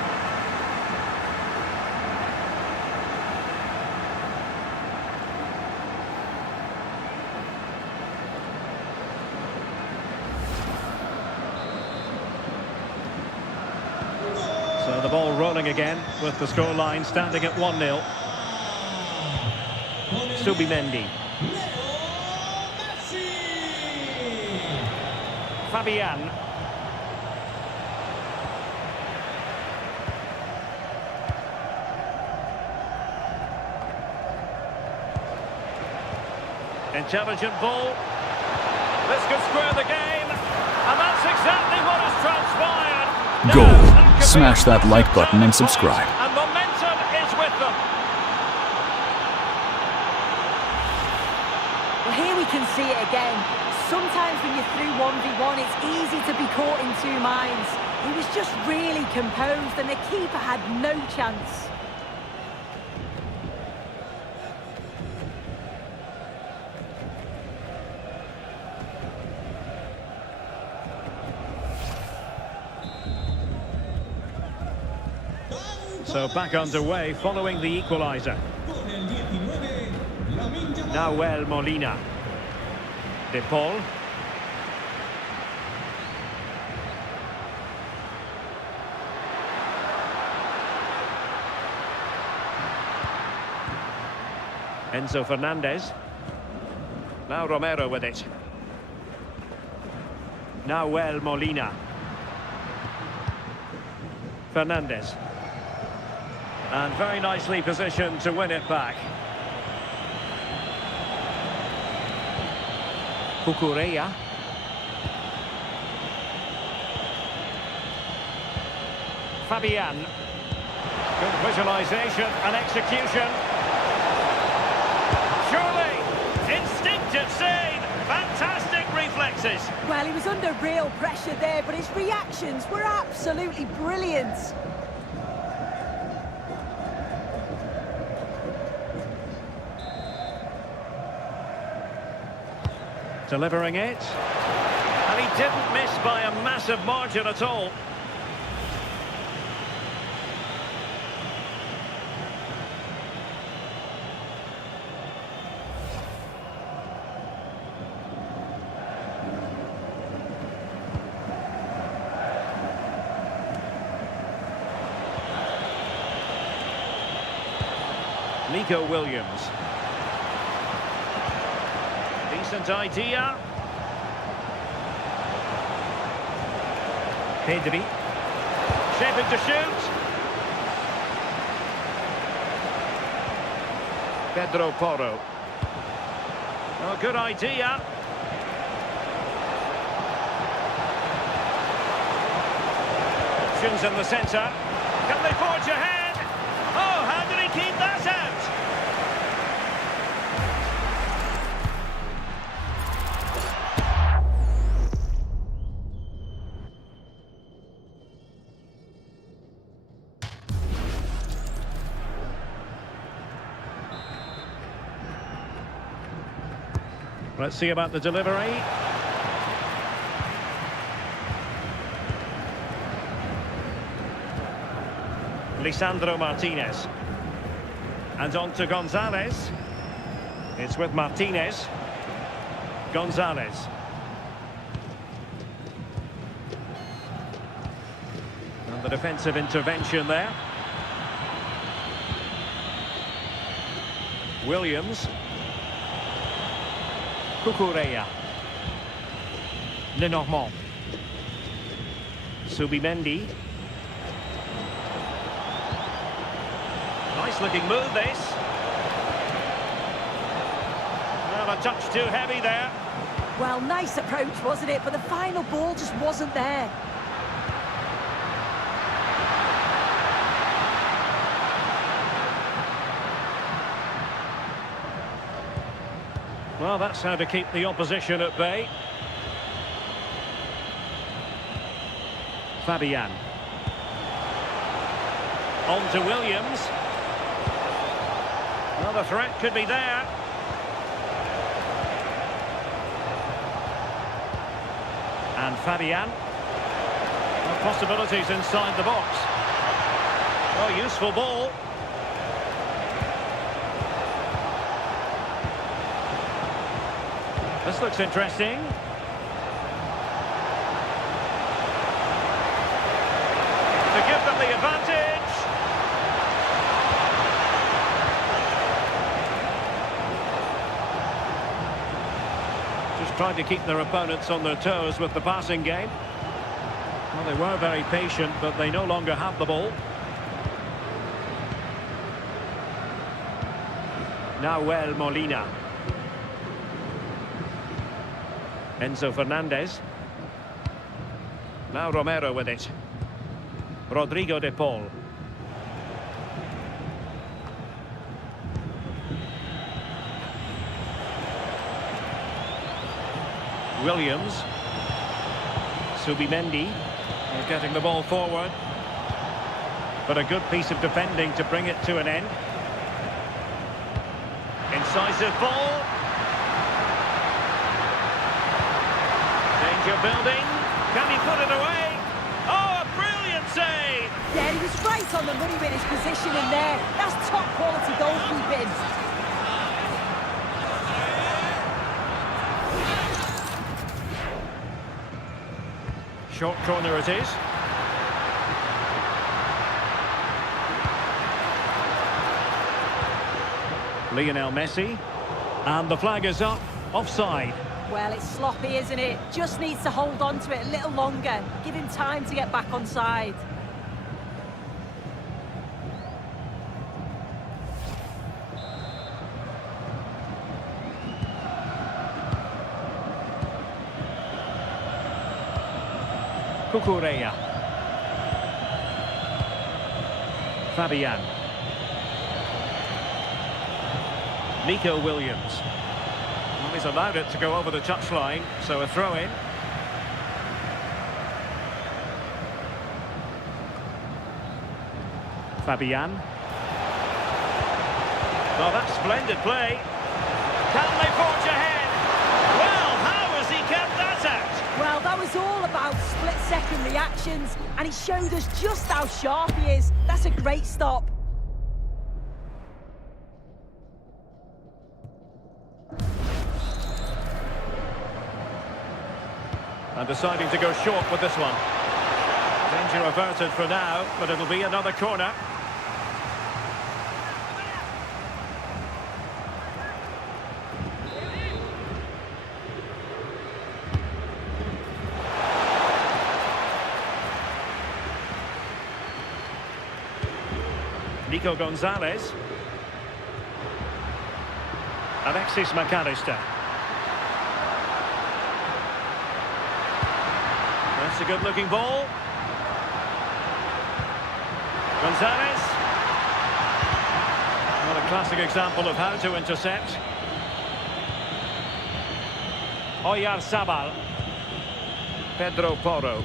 So the ball rolling again with the scoreline standing at 1-0. Subimendi. Fabian. Intelligent ball. This could square the game. And that's exactly what has transpired. Goal. Smash that like button and subscribe. And momentum is with them. Here we can see it again. Sometimes when you're through 1v1, it's easy to be caught in two minds. He was just really composed, and the keeper had no chance. So back underway following the equaliser. Nahuel Molina. De Paul. Enzo Fernandez. Now Romero with it. Nahuel Molina. Fernandez. And very nicely positioned to win it back. Cucurella. Fabian. Good visualisation and execution. Surely, instinctive save. Fantastic reflexes. Well, he was under real pressure there, but his reactions were absolutely brilliant. Delivering it. And he didn't miss by a massive margin at all. Nico Williams. Decent idea. Pedri. Shaping to shoot. Pedro Porro. Oh, good idea. Options in the centre. Can they forge ahead? Oh, how did he keep that out? Let's see about the delivery. Lisandro Martinez. And on to Gonzalez. It's with Martinez. Gonzalez. And the defensive intervention there. Williams. Cucurella. Lenormand. Subimendi. Nice looking move this. Well, a touch too heavy there. Well, nice approach, wasn't it? But the final ball just wasn't there. Well, that's how to keep the opposition at bay. Fabian. On to Williams. Well, the threat could be there. And Fabian. Well, possibilities inside the box. Oh, useful ball. This looks interesting. To give them the advantage. Just trying to keep their opponents on their toes with the passing game. Well, they were very patient, but they no longer have the ball. Nahuel Molina. Enzo Fernandez. Now Romero with it. Rodrigo de Paul. Williams. Subimendi. They're getting the ball forward. But a good piece of defending to bring it to an end. Incisive ball. Danger building. Can he put it away? Oh, a brilliant save! Yeah, he was right on the money with his position in there. That's top quality goalkeeping. Short corner it is. Lionel Messi. And the flag is up. Offside. Well, it's sloppy, isn't it? Just needs to hold on to it a little longer. Give him time to get back on side. Cucurella. Fabian. Nico Williams. Well, he's allowed it to go over the touchline, so a throw-in. Fabian. Oh, that's splendid play. Can they forge ahead? Well, how has he kept that out? Well, that was all about split-second reactions, and he showed us just how sharp he is. That's a great stop. And deciding to go short with this one. Danger averted for now, but it'll be another corner. Nico Gonzalez. Alexis McAllister. That's a good-looking ball. Gonzalez. Well, a classic example of how to intercept. Oyarzabal. Pedro Porro.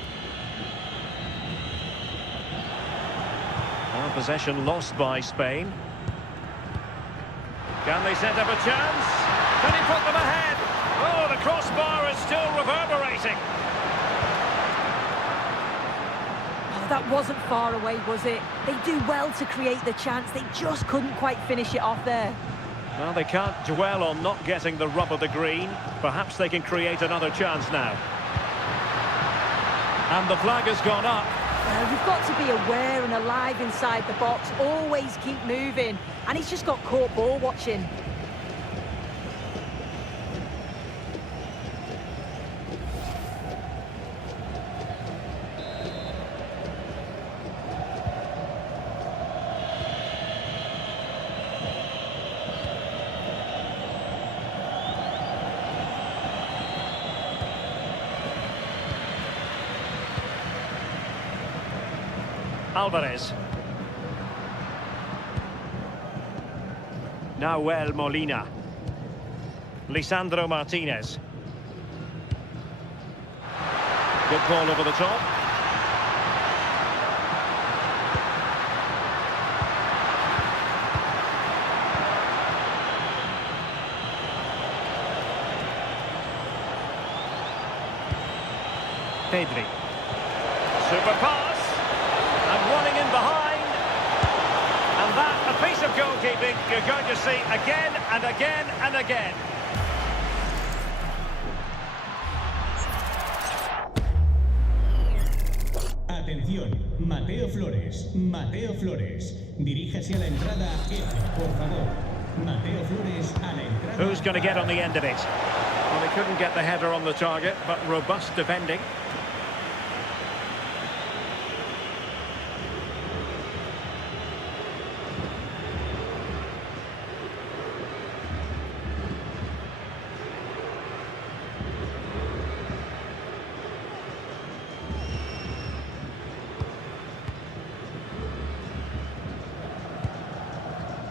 Well, possession lost by Spain. Can they set up a chance? Can he put them ahead? Oh, the crossbar is still reverberating. Oh, that wasn't far away, was it? They do well to create the chance. They just couldn't quite finish it off there. Well, they can't dwell on not getting the rub of the green. Perhaps they can create another chance now. And the flag has gone up. You've got to be aware and alive inside the box. Always keep moving. And he's just got caught ball watching. Alvarez. Nahuel Molina. Lisandro Martinez. Good ball over the top. Pedri. Super pass. And running in behind. And that, a piece of goalkeeping you're going to see again and again and again. Atención, Mateo Flores, Mateo Flores. Diríjase a la entrada F, por favor. Mateo Flores a la entrada. Who's going to get on the end of it? Well, they couldn't get the header on the target, but robust defending.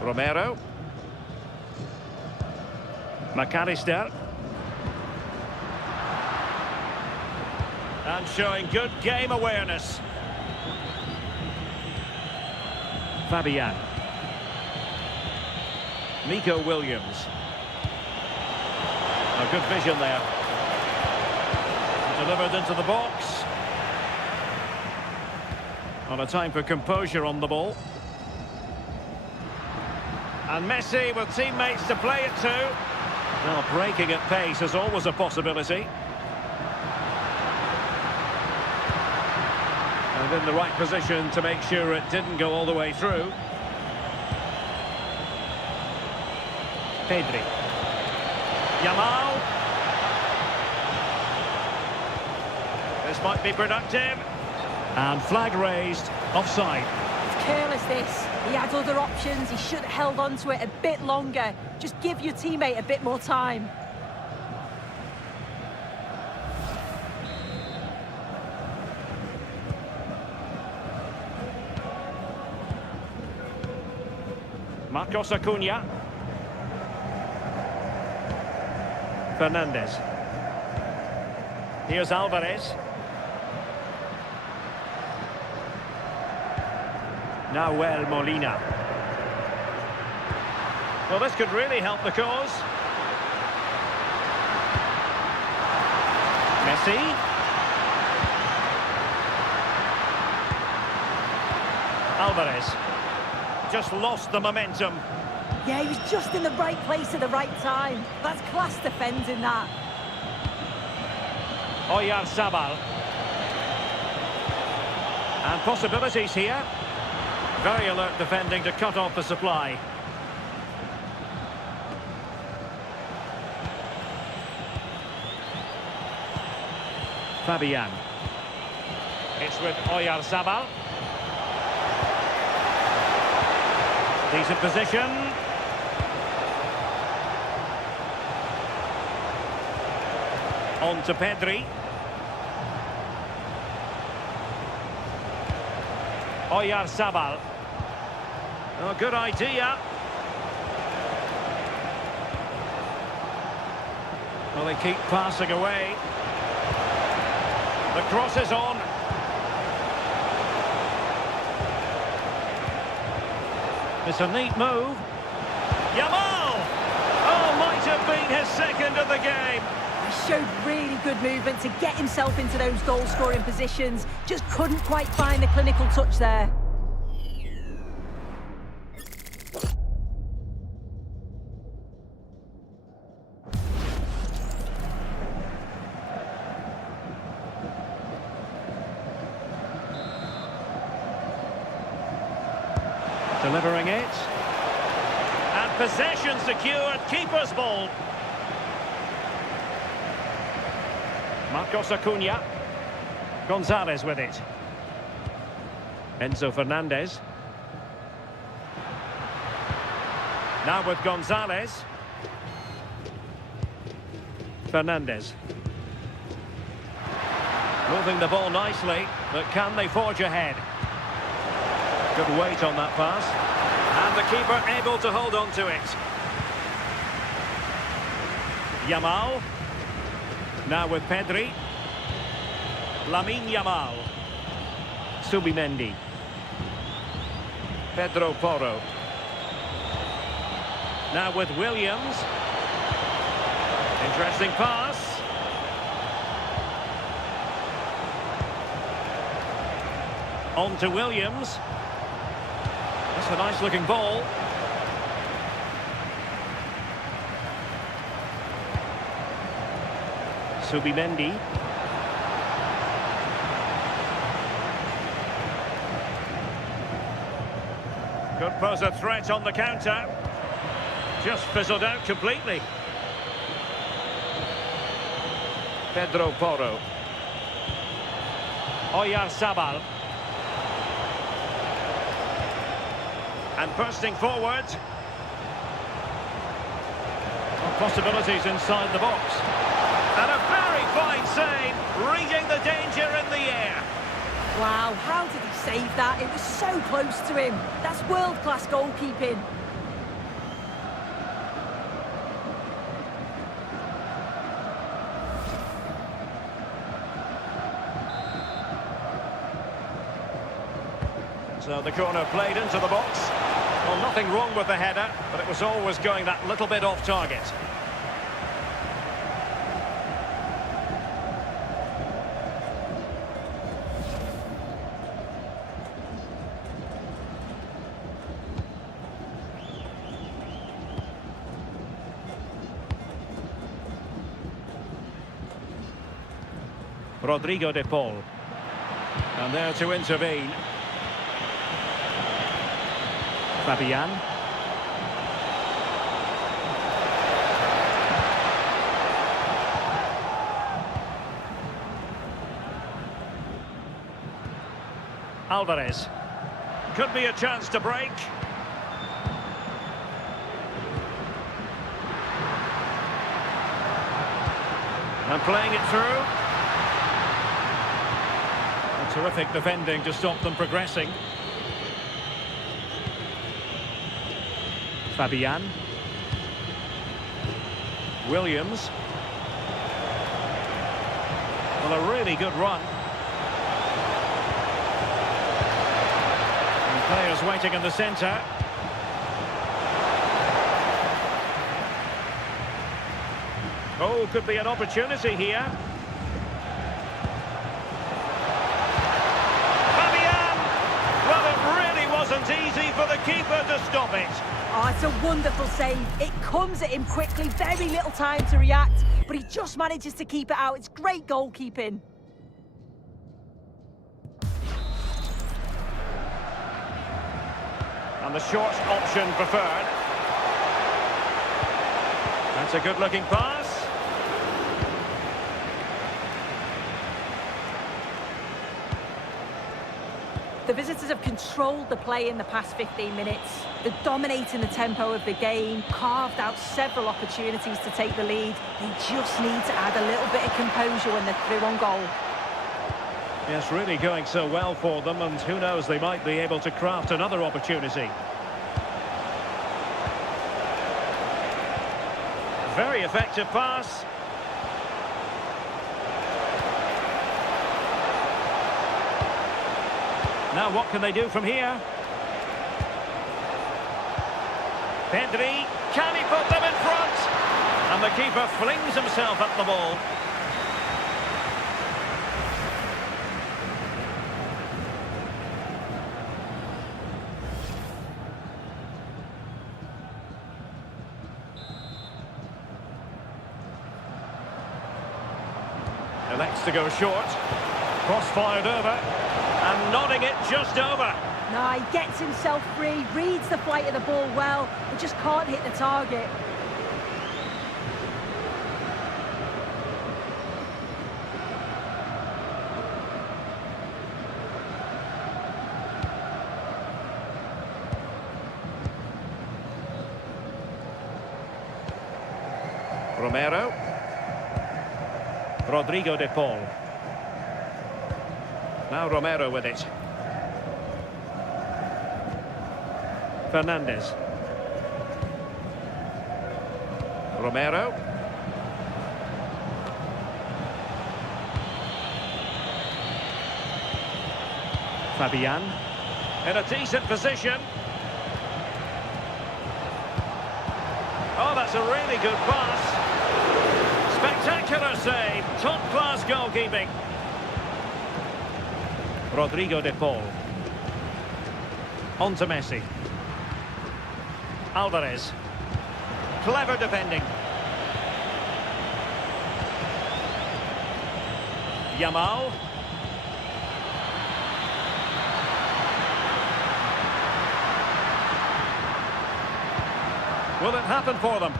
Romero. McAllister. And showing good game awareness. Fabian. Nico Williams. A good vision there. Delivered into the box. On a time for composure on the ball. And Messi with teammates to play it to. Well, breaking at pace is always a possibility. And in the right position to make sure it didn't go all the way through. Pedri. Yamal. This might be productive. And flag raised, offside. It's careless, this. He had other options. He should have held on to it a bit longer. Just give your teammate a bit more time. Marcos Acuna. Fernandez. Here's Alvarez. Nahuel Molina. Well, this could really help the cause. Messi. Alvarez. Just lost the momentum. Yeah, he was just in the right place at the right time. That's class defending, that. Oyarzabal. And possibilities here. Very alert defending to cut off the supply. Fabian. It's with Oyarzabal. Decent position. On to Pedri. Oyarzabal. Oh, good idea. Well, they keep passing away. The cross is on. It's a neat move. Yamal! Oh, might have been his second of the game. He showed really good movement to get himself into those goal-scoring positions. Just couldn't quite find the clinical touch there. Delivering it. And possession secured. Keeper's ball. Marcos Acuna. Gonzalez with it. Enzo Fernandez. Now with Gonzalez. Fernandez. Moving the ball nicely, but can they forge ahead? Good weight on that pass. And the keeper able to hold on to it. Yamal. Now with Pedri. Lamine Yamal. Subimendi. Pedro Porro. Now with Williams. Interesting pass. On to Williams. That's a nice looking ball. Subimendi. Could pose a threat on the counter. Just fizzled out completely. Pedro Porro. Oyarzabal. And bursting forward. Possibilities inside the box. And a very fine save, reading the danger in the air. Wow, how did he save that? It was so close to him. That's world-class goalkeeping. So the corner played into the box. Well, nothing wrong with the header, but it was always going that little bit off target. Rodrigo de Paul. And there to intervene. Fabian. Alvarez. Could be a chance to break. And playing it through. A terrific defending to stop them progressing. Fabian. Williams. Well, a really good run. And players waiting in the centre. Oh, could be an opportunity here. Fabian! Well, it really wasn't easy for the keeper to stop it. Oh, it's a wonderful save. It comes at him quickly, very little time to react, but he just manages to keep it out. It's great goalkeeping. And the short option preferred. That's a good-looking pass. The visitors have controlled the play in the past 15 minutes. They're dominating the tempo of the game, carved out several opportunities to take the lead. They just need to add a little bit of composure when they're through on goal. Yes, really going so well for them, and who knows, they might be able to craft another opportunity. Very effective pass. Now what can they do from here? Pedri, can he put them in front? And the keeper flings himself at the ball. Elects to go short. Cross fired over. And nodding it just over. No, he gets himself free, reads the flight of the ball well, but just can't hit the target. Romero. Rodrigo de Paul. Now Romero with it. Fernandez. Romero. Fabian. In a decent position. Oh, that's a really good pass. Spectacular save. Top-class goalkeeping. Rodrigo de Paul. On to Messi. Alvarez. Clever defending. Yamal. Will it happen for them?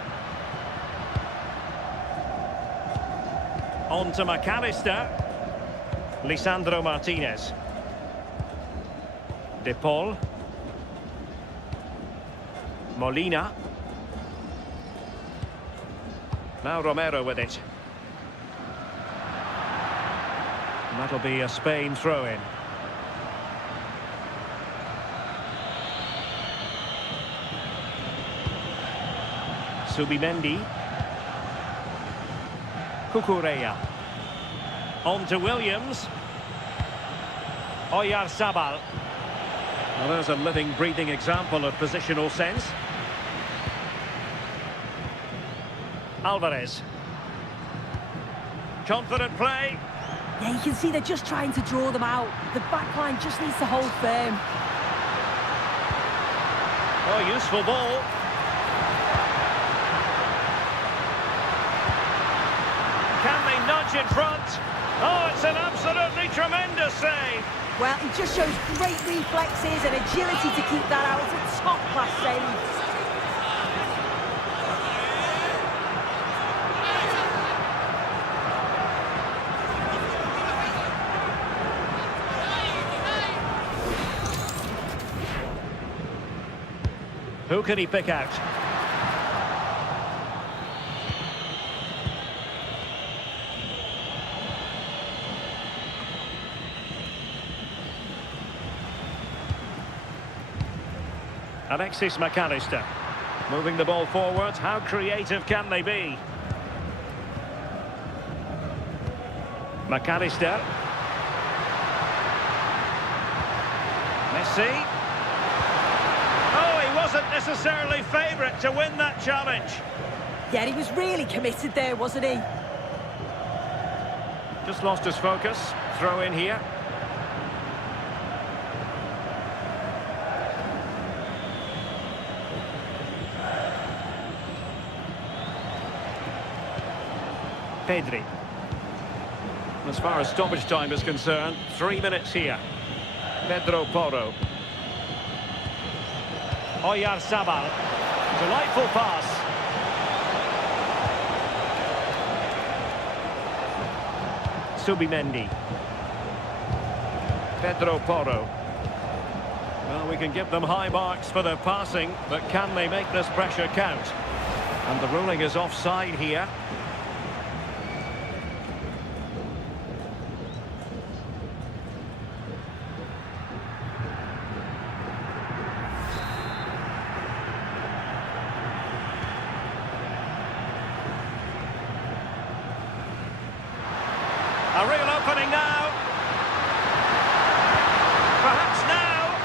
On to McAllister. Lisandro Martinez. De Paul. Molina. Now Romero with it. And that'll be a Spain throw-in. Subimendi. Cucurella. On to Williams. Oyarzabal. Well, there's a living, breathing example of positional sense. Alvarez. Confident play. Yeah, you can see they're just trying to draw them out. The back line just needs to hold firm. Oh, useful ball. Can they nudge in front? Oh, it's an absolutely tremendous save. Well, he just shows great reflexes and agility to keep that out. It's a top-class save. Who can he pick out? Alexis McAllister. Moving the ball forward. How creative can they be? McAllister. Messi. Oh, he wasn't necessarily favourite to win that challenge. Yeah, he was really committed there, wasn't he? Just lost his focus. Throw in here. Pedri. As far as stoppage time is concerned, 3 minutes here. Pedro Porro. Oyarzabal. Delightful pass. Subimendi. Pedro Porro. we can give them high marks for their passing, but can they make this pressure count? And the ruling is offside here. A real opening now. Perhaps now.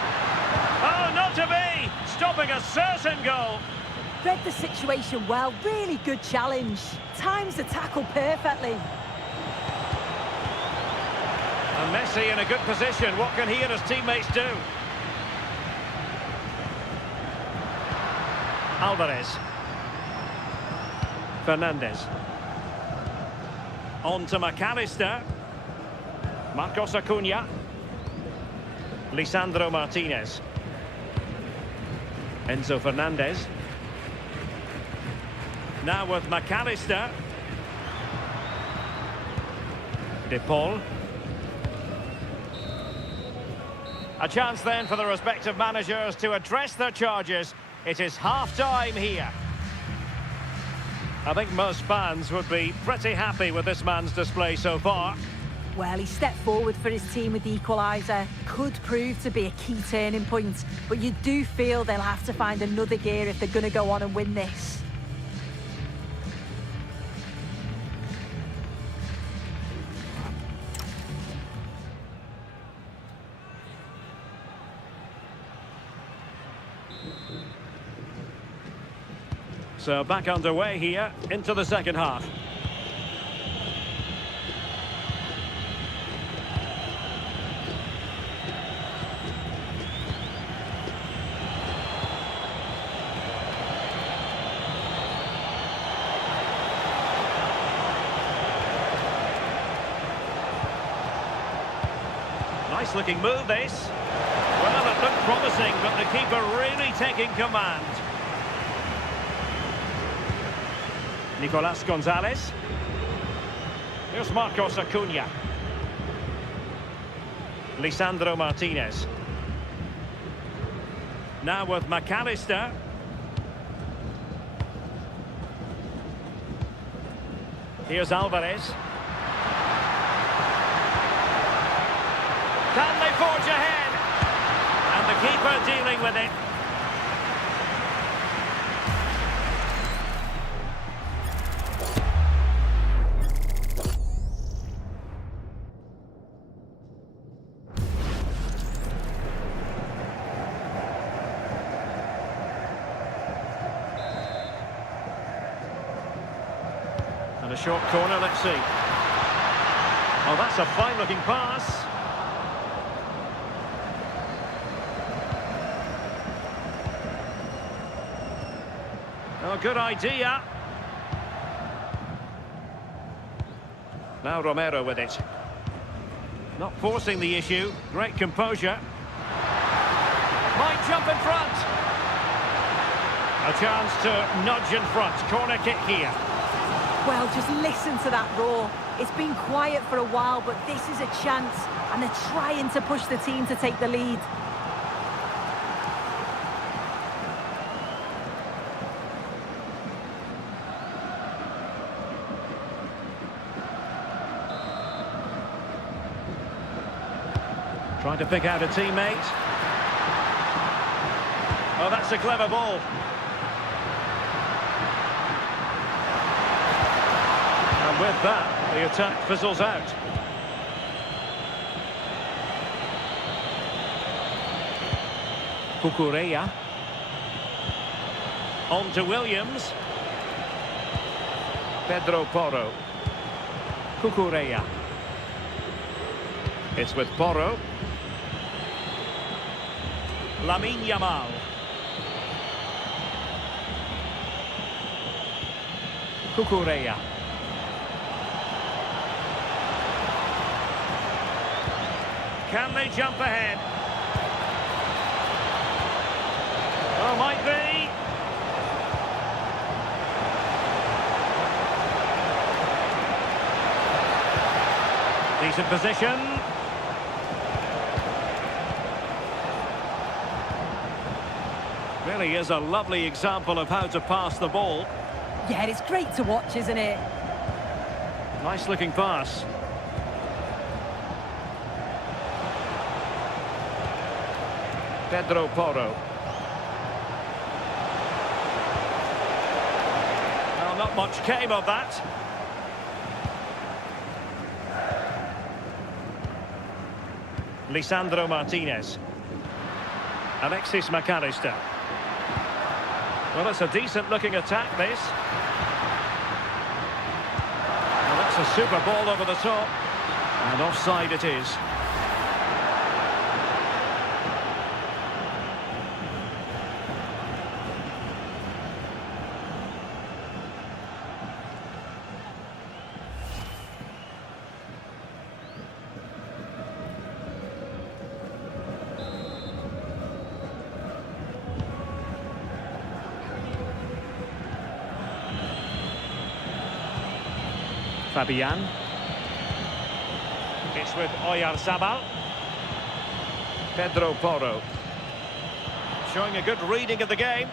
Oh, not to be. Stopping a certain goal. Read the situation well, really good challenge. Times the tackle perfectly. And Messi in a good position. What can he and his teammates do? Alvarez. Fernandez. On to McAllister. Marcos Acuna. Lisandro Martinez. Enzo Fernandez. Now with McAllister. De Paul. A chance then for the respective managers to address their charges. It is half-time here. I think most fans would be pretty happy with this man's display so far. Well, he stepped forward for his team with the equaliser. Could prove to be a key turning point, but you do feel they'll have to find another gear if they're going to go on and win this. So back underway here into the second half. Nice looking move this. Well, it looked promising, but the keeper really taking command. Nicolas Gonzalez. Here's Marcos Acuna. Lisandro Martinez. Now with McAllister. Here's Alvarez. Can they forge ahead? And the keeper dealing with it. And a short corner, let's see. Oh, that's a fine-looking pass. Oh, good idea. Now Romero with it. Not forcing the issue. Great composure. Might jump in front. A chance to nudge in front. Corner kick here. Well, just listen to that roar. It's been quiet for a while, but this is a chance, and they're trying to push the team to take the lead. Trying to pick out a teammate. Oh, that's a clever ball. And with that, the attack fizzles out. Cucurella. On to Williams. Pedro Porro. Cucurella. It's with Porro. Lamine Yamal. Cucurella. Can they jump ahead? Oh, might be. Decent position. Really is a lovely example of how to pass the ball. Yeah, it's great to watch, isn't it? Nice looking pass. Pedro Porro. Well, not much came of that. Lisandro Martinez. Alexis McAllister. Well, it's a decent-looking attack, this. Well, that's a super ball over the top. And offside it is. Fabian. It's with Oyarzabal. Pedro Porro. Showing a good reading of the game.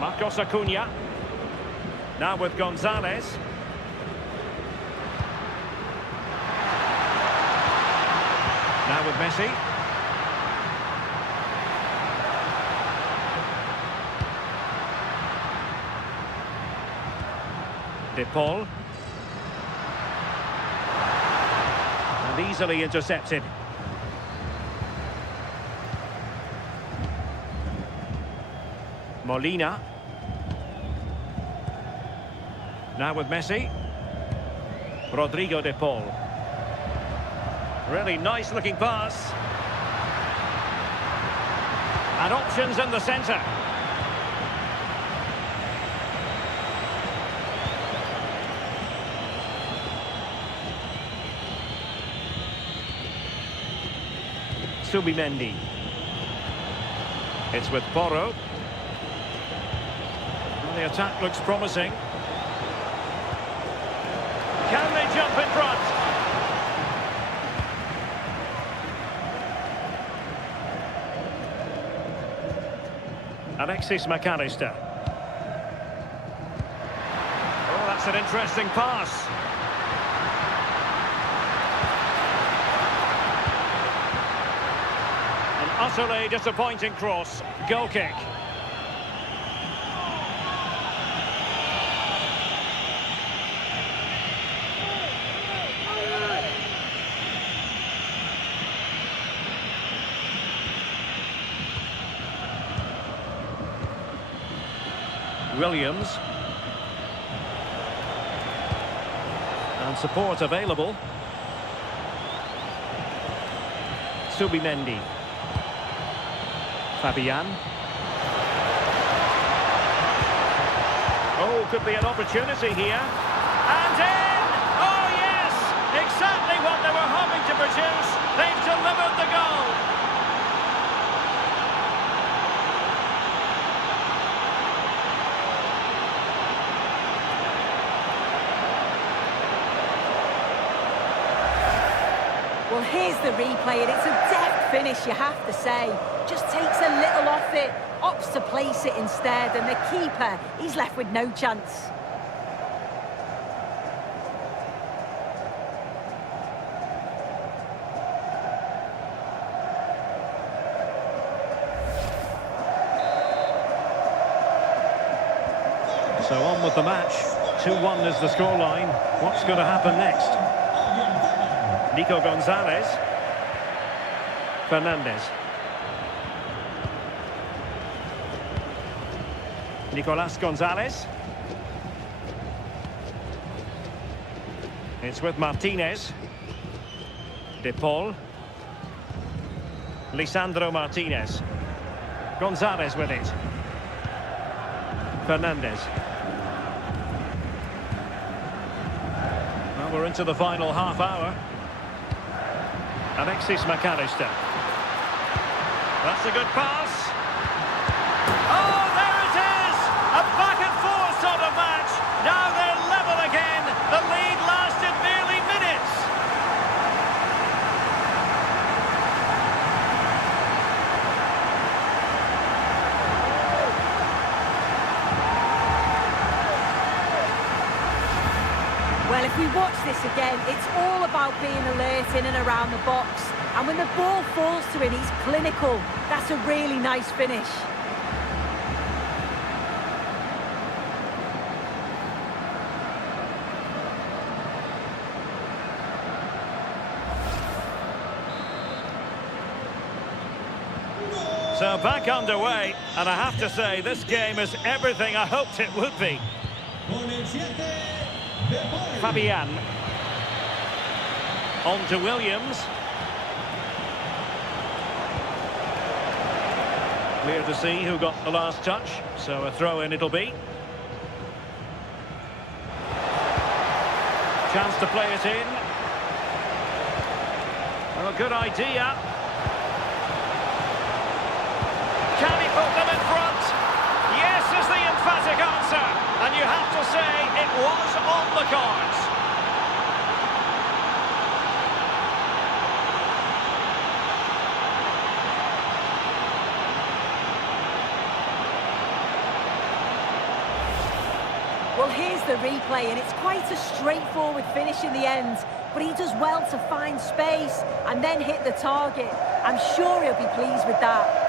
Marcos Acuna. Now with Gonzalez. Now with Messi. De Paul. And easily intercepted. Molina. Now with Messi. Rodrigo De Paul. Really nice looking pass. And options in the centre. Subimendi. It's with Porro. And the attack looks promising. Can they jump in front? Alexis McAllister. Oh, that's an interesting pass. Utterly disappointing cross. Goal kick. Williams. And support available. Subimendi. Fabian. Oh, could be an opportunity here. And in! Oh, yes! Exactly what they were hoping to produce. They've delivered the goal. Well, here's the replay, and it's a deft finish, you have to say. Just takes a little off it, opts to place it instead, and the keeper, he's left with no chance. So on with the match. 2-1 is the scoreline. What's going to happen next? Nico Gonzalez. Fernandez. Nicolas Gonzalez. It's with Martinez. De Paul. Lisandro Martinez. Gonzalez with it. Fernandez. Well, we're into the final half hour. Alexis McAllister. That's a good pass. Oh, there it is! A back and forth sort of match. Now they're level again. The lead lasted merely minutes. If we watch this again, it's all about being alert in and around the box. And when the ball falls to him, he's clinical. That's a really nice finish. So back underway, and I have to say, this game is everything I hoped it would be. Fabian. On to Williams. Clear to see who got the last touch, so a throw-in it'll be. Chance to play it in. Well, a good idea. Can he put them in front? Yes is the emphatic answer. And you have to say it was on the cards. Well, here's the replay, and it's quite a straightforward finish in the end. But he does well to find space and then hit the target. I'm sure he'll be pleased with that.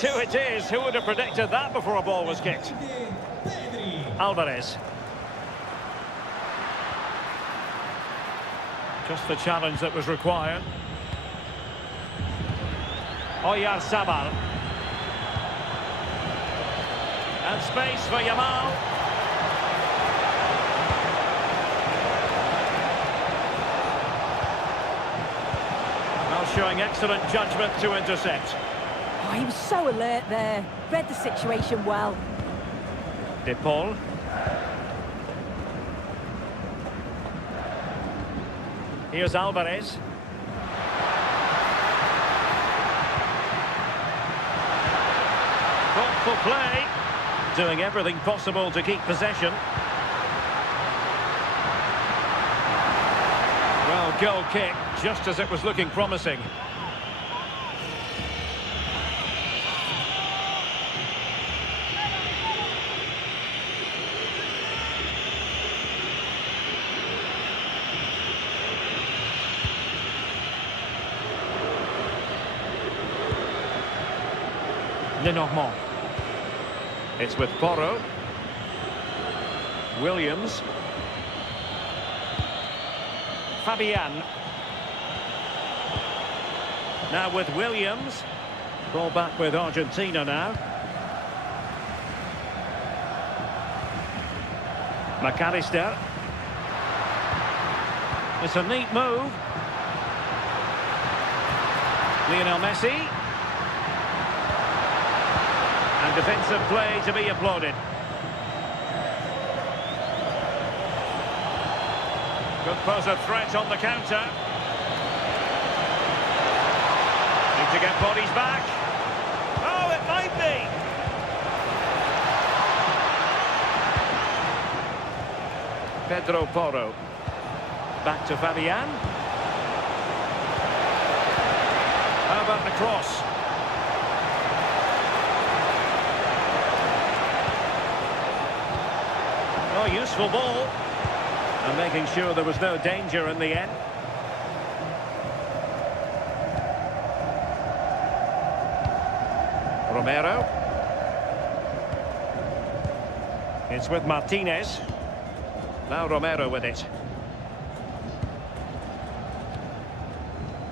Two it is. Who would have predicted that before a ball was kicked? Alvarez. Just the challenge that was required. Oyarzabal. And space for Yamal. Now showing excellent judgment to intercept. Oh, he was so alert there. Read the situation well. De Paul. Here's Alvarez. Thoughtful play. Doing everything possible to keep possession. Well, goal kick, just as it was looking promising. Lenormand. It's with Porro. Williams. Fabian. Now with Williams. Ball back with Argentina now. McAllister. It's a neat move. Lionel Messi. And defensive play to be applauded. Good pose of threat on the counter. Need to get bodies back. Oh, it might be. Pedro Porro. Back to Fabian. How about the cross? Oh, useful ball. And making sure there was no danger in the end. Romero. It's with Martinez. Now Romero with it.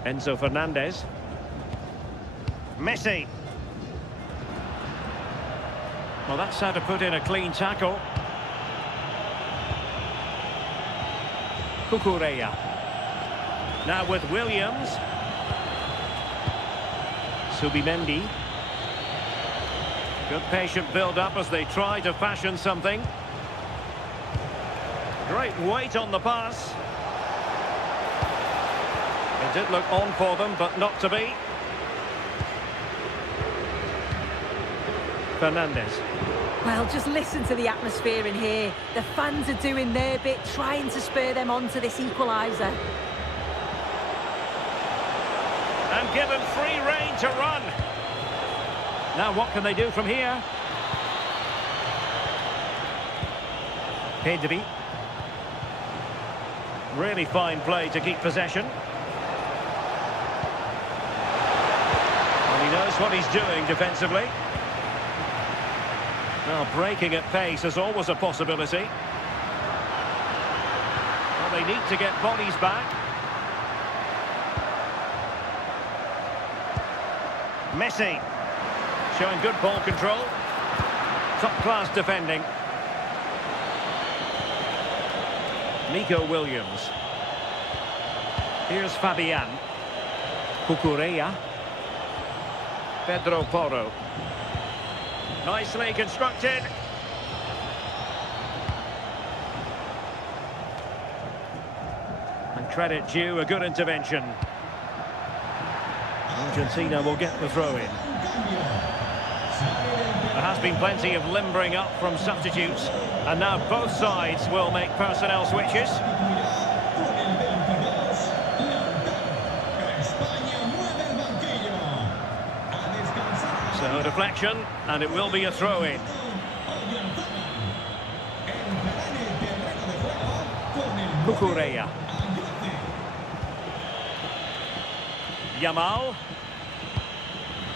Enzo Fernandez. Messi. Well, that's how to put in a clean tackle. Cucurella. Now with Williams. Subimendi. Good patient build-up as they try to fashion something. Great weight on the pass. It did look on for them, but not to be. Fernandez. Well, just listen to the atmosphere in here. The fans are doing their bit, trying to spur them on to this equaliser. And given free rein to run. Now what can they do from here? Pedri. Really fine play to keep possession. And he knows what he's doing defensively. Well, breaking at pace is always a possibility. Well, they need to get bodies back. Messi. Showing good ball control. Top-class defending. Nico Williams. Here's Fabian. Cucurella. Pedro Porro. Nicely constructed. And credit due, a good intervention. Argentina will get the throw-in. There has been plenty of limbering up from substitutes, and now both sides will make personnel switches. So deflection, and it will be a throw-in. Cucurella. Yamal.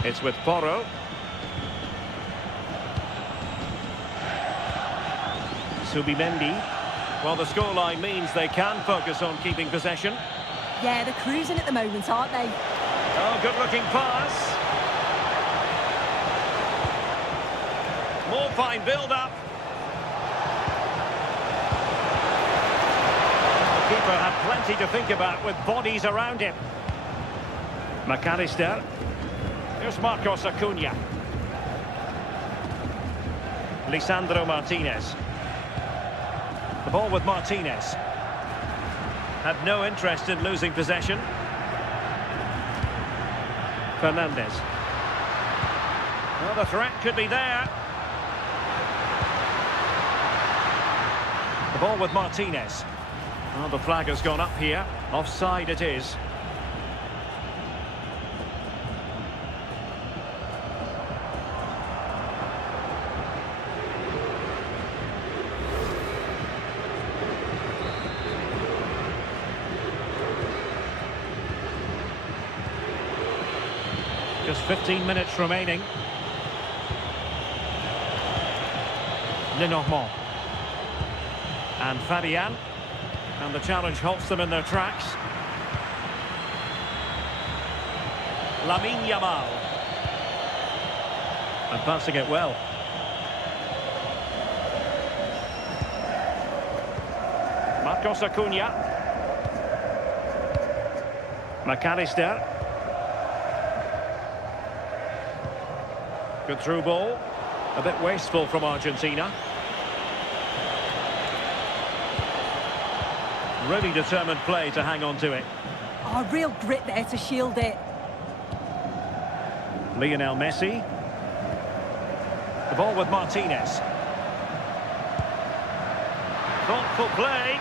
It's with Porro. Subimendi. Well, the scoreline means they can focus on keeping possession. Yeah, they're cruising at the moment, aren't they? Oh, good-looking pass. More fine build-up. The keeper had plenty to think about with bodies around him. McAllister. Here's Marcos Acuna. Lisandro Martinez. The ball with Martinez. Had no interest in losing possession. Fernandez. Well, the threat could be there. The ball with Martinez. Well, the flag has gone up here. Offside it is. Just 15 minutes remaining. Lenormand. And Fabian. And the challenge halts them in their tracks. Lamine Yamal. And passing it well. Marcos Acuna. McAllister. Good through ball. A bit wasteful from Argentina. Really determined play to hang on to it. Oh, real grit there to shield it. Lionel Messi. The ball with Martinez. Thoughtful play.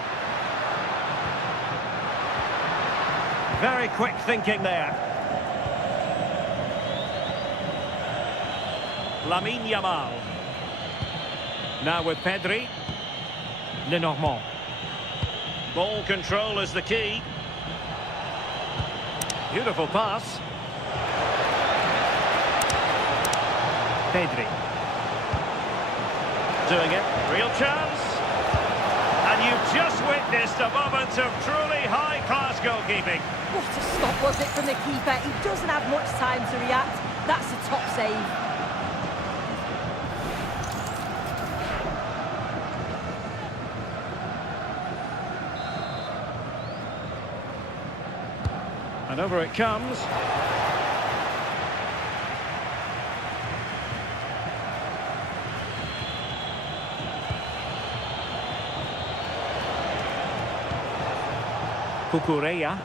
Very quick thinking there. Lamine Yamal. Now with Pedri. Lenormand. Ball control is the key. Beautiful pass. Pedri. Doing it. Real chance. And you've just witnessed a moment of truly high-class goalkeeping. What a stop was it from the keeper. He doesn't have much time to react. That's a top save. And over it comes. Cucurella.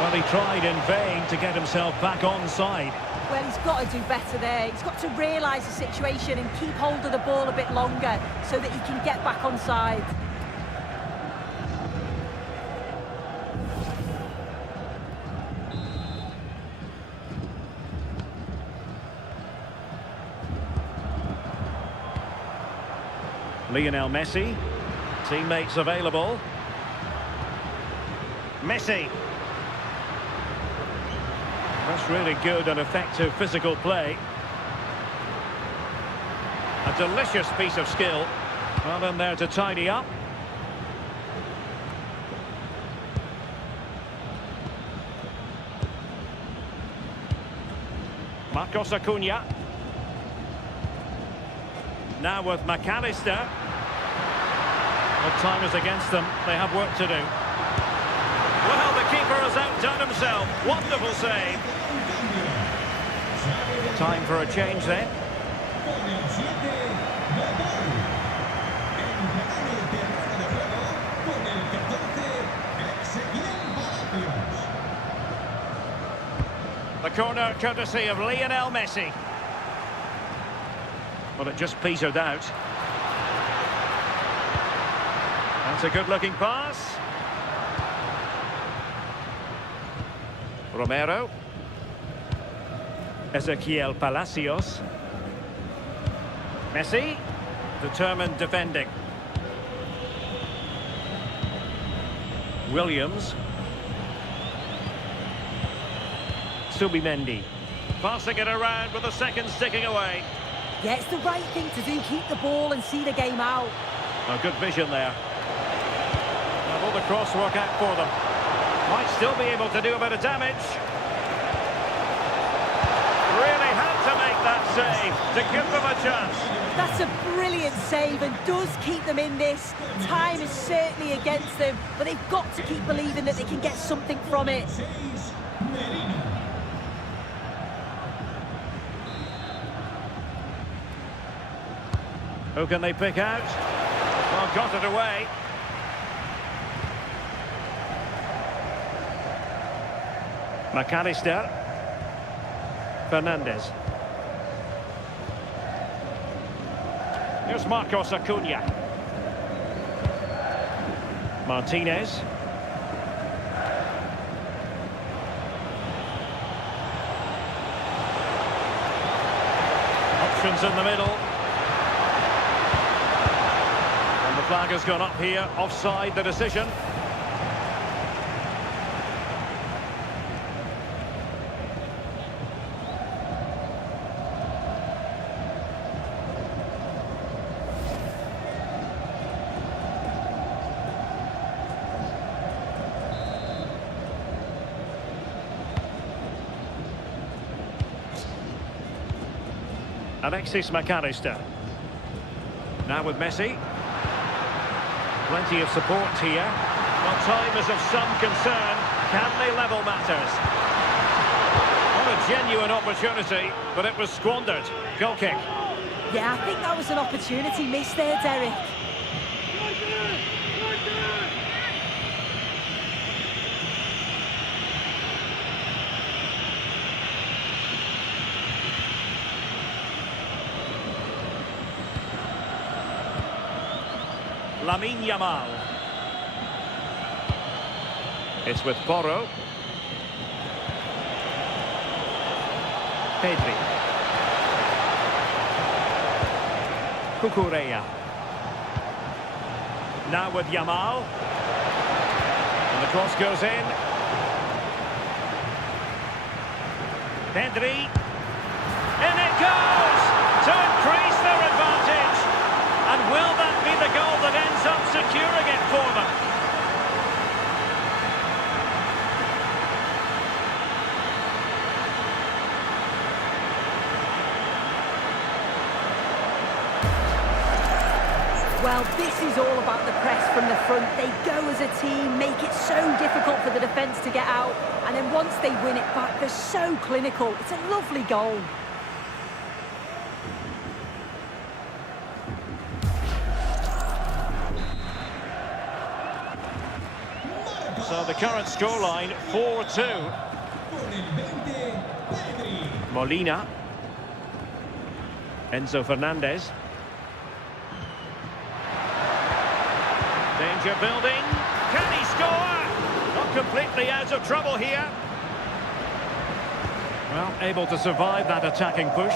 Well, he tried in vain to get himself back onside. Well, he's got to do better there. He's got to realise the situation and keep hold of the ball a bit longer so that he can get back on side. Lionel Messi, teammates available. Messi. That's really good and effective physical play. A delicious piece of skill. Well in there to tidy up. Marcos Acuna. Now with McAllister. Well, time is against them. They have work to do. Well, the keeper has outdone himself. Wonderful save. Time for a change then. The corner courtesy of Lionel Messi. Well, it just petered out. That's a good-looking pass. Romero. Ezequiel Palacios. Messi. Determined defending. Williams. Subimendi. Passing it around with a second sticking away. Yeah, it's the right thing to do. Keep the ball and see the game out. A good vision there. Will the cross work out for them? Might still be able to do a bit of damage. Really had to make that save to give them a chance. That's a brilliant save and does keep them in this. Time is certainly against them, but they've got to keep believing that they can get something from it. Who can they pick out? Well, got it away. McAllister. Fernandez. Here's Marcos Acuna. Martinez. Options in the middle. And the flag has gone up here. Offside the decision. Alexis McAllister. Now with Messi. Plenty of support here. Well, time is of some concern. Can they level matters? What a genuine opportunity, but it was squandered. Goal kick. Yeah, I think that was an opportunity missed there, Derek. Lamine Yamal. It's with Porro. Pedri. Cucurella. Now with Yamal. And the cross goes in. Pedri. In it goes! To increase their advantage. And will that be the goal that ends up securing it for them? Well, this is all about the press from the front. They go as a team, make it so difficult for the defence to get out, and then once they win it back, they're so clinical. It's a lovely goal. So the current scoreline, 4-2. Con el 20, Pedri. Molina. Enzo Fernandez. Danger building. Can he score? Not completely out of trouble here. Well, able to survive that attacking push.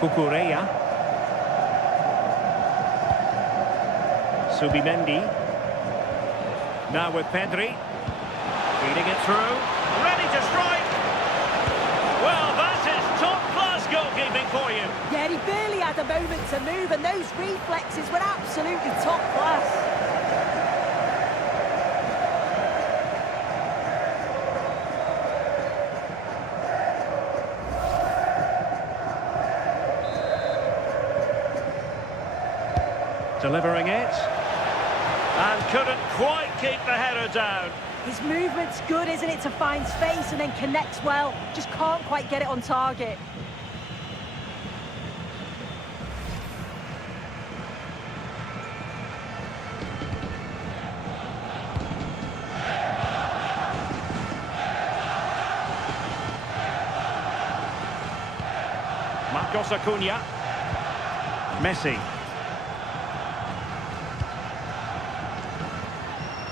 Cucurella. Subimendi. Now with Pedri. Feeding it through. Ready to strike. Well, that is top-class goalkeeping for you. Yeah, he barely had a moment to move, and those reflexes were absolutely top class. Delivering it. And couldn't quite keep the header down. His movement's good, isn't it, to find space and then connects well. Just can't quite get it on target. Marcos Acuna. Messi.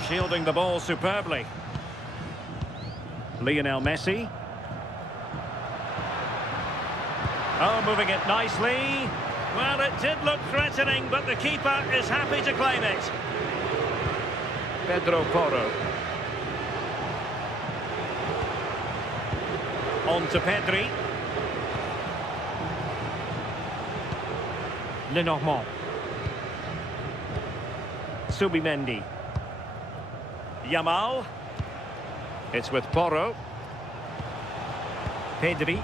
Shielding the ball superbly. Lionel Messi. Oh, moving it nicely. Well, it did look threatening, but the keeper is happy to claim it. Pedro Porro. On to Pedri. Lenormand. Subimendi. Yamal. It's with Porro. Pedri.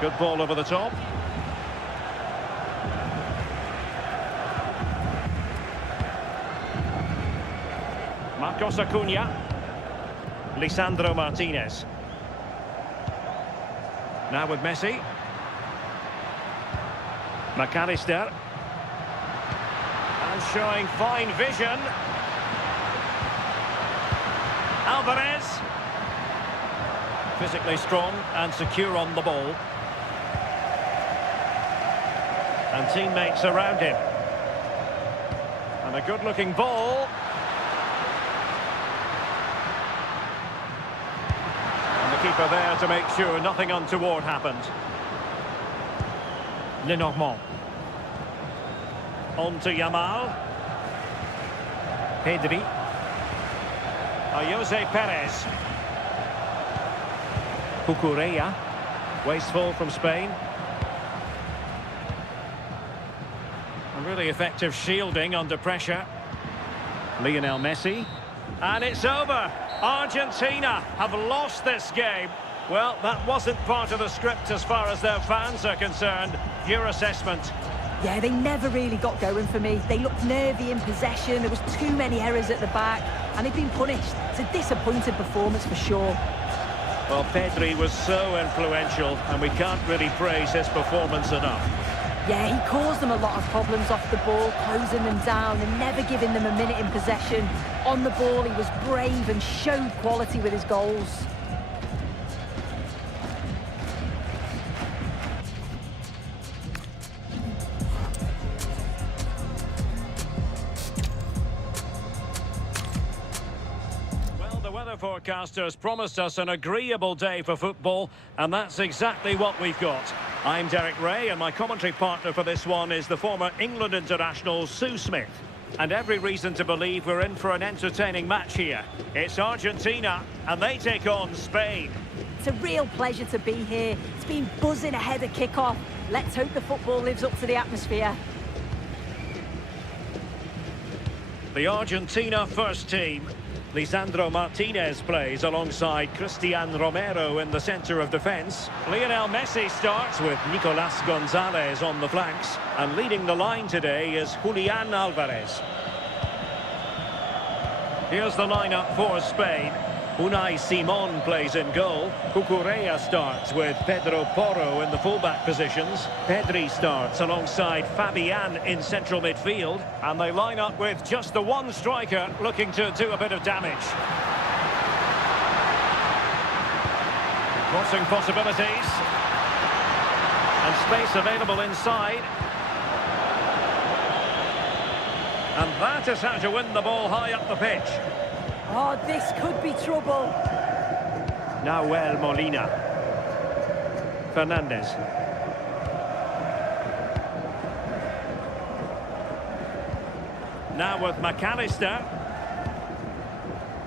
Good ball over the top. Marcos Acuna. Lisandro Martinez. Now with Messi. McAllister. And showing fine vision. Alvarez. Physically strong and secure on the ball. And teammates around him. And a good-looking ball. And the keeper there to make sure nothing untoward happened. Lenormand. On to Yamal. Pedri. Jose Perez. Cucurella. Wasteful from Spain. A really effective shielding under pressure. Lionel Messi. And it's over. Argentina have lost this game. Well, that wasn't part of the script as far as their fans are concerned. Your assessment? Yeah, they never really got going for me. They looked nervy in possession. There was too many errors at the back, and they've been punished. It's a disappointing performance for sure. Well, Pedri was so influential, and we can't really praise his performance enough. Yeah, he caused them a lot of problems off the ball, closing them down and never giving them a minute in possession. On the ball, he was brave and showed quality with his goals. Forecasters promised us an agreeable day for football, and that's exactly what we've got. I'm Derek Ray, and my commentary partner for this one is the former England international Sue Smith. And every reason to believe we're in for an entertaining match here. It's Argentina, and they take on Spain. It's a real pleasure to be here. It's been buzzing ahead of kick-off. Let's hope the football lives up to the atmosphere. The Argentina first team. Lisandro Martinez plays alongside Cristian Romero in the centre of defence. Lionel Messi starts with Nicolas Gonzalez on the flanks. And leading the line today is Julian Alvarez. Here's the lineup for Spain. Unai Simon plays in goal. Cucurella starts with Pedro Porro in the fullback positions. Pedri starts alongside Fabian in central midfield. And they line up with just the one striker looking to do a bit of damage. Crossing possibilities. And space available inside. And that is how to win the ball high up the pitch. Oh, this could be trouble. Nahuel Molina. Fernandez. Now with McAllister.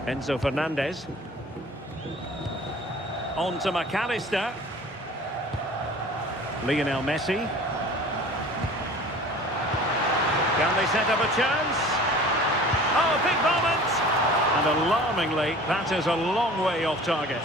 Enzo Fernandez. On to McAllister. Lionel Messi. Can they set up a chance? Oh, a big moment! And alarmingly, that is a long way off target.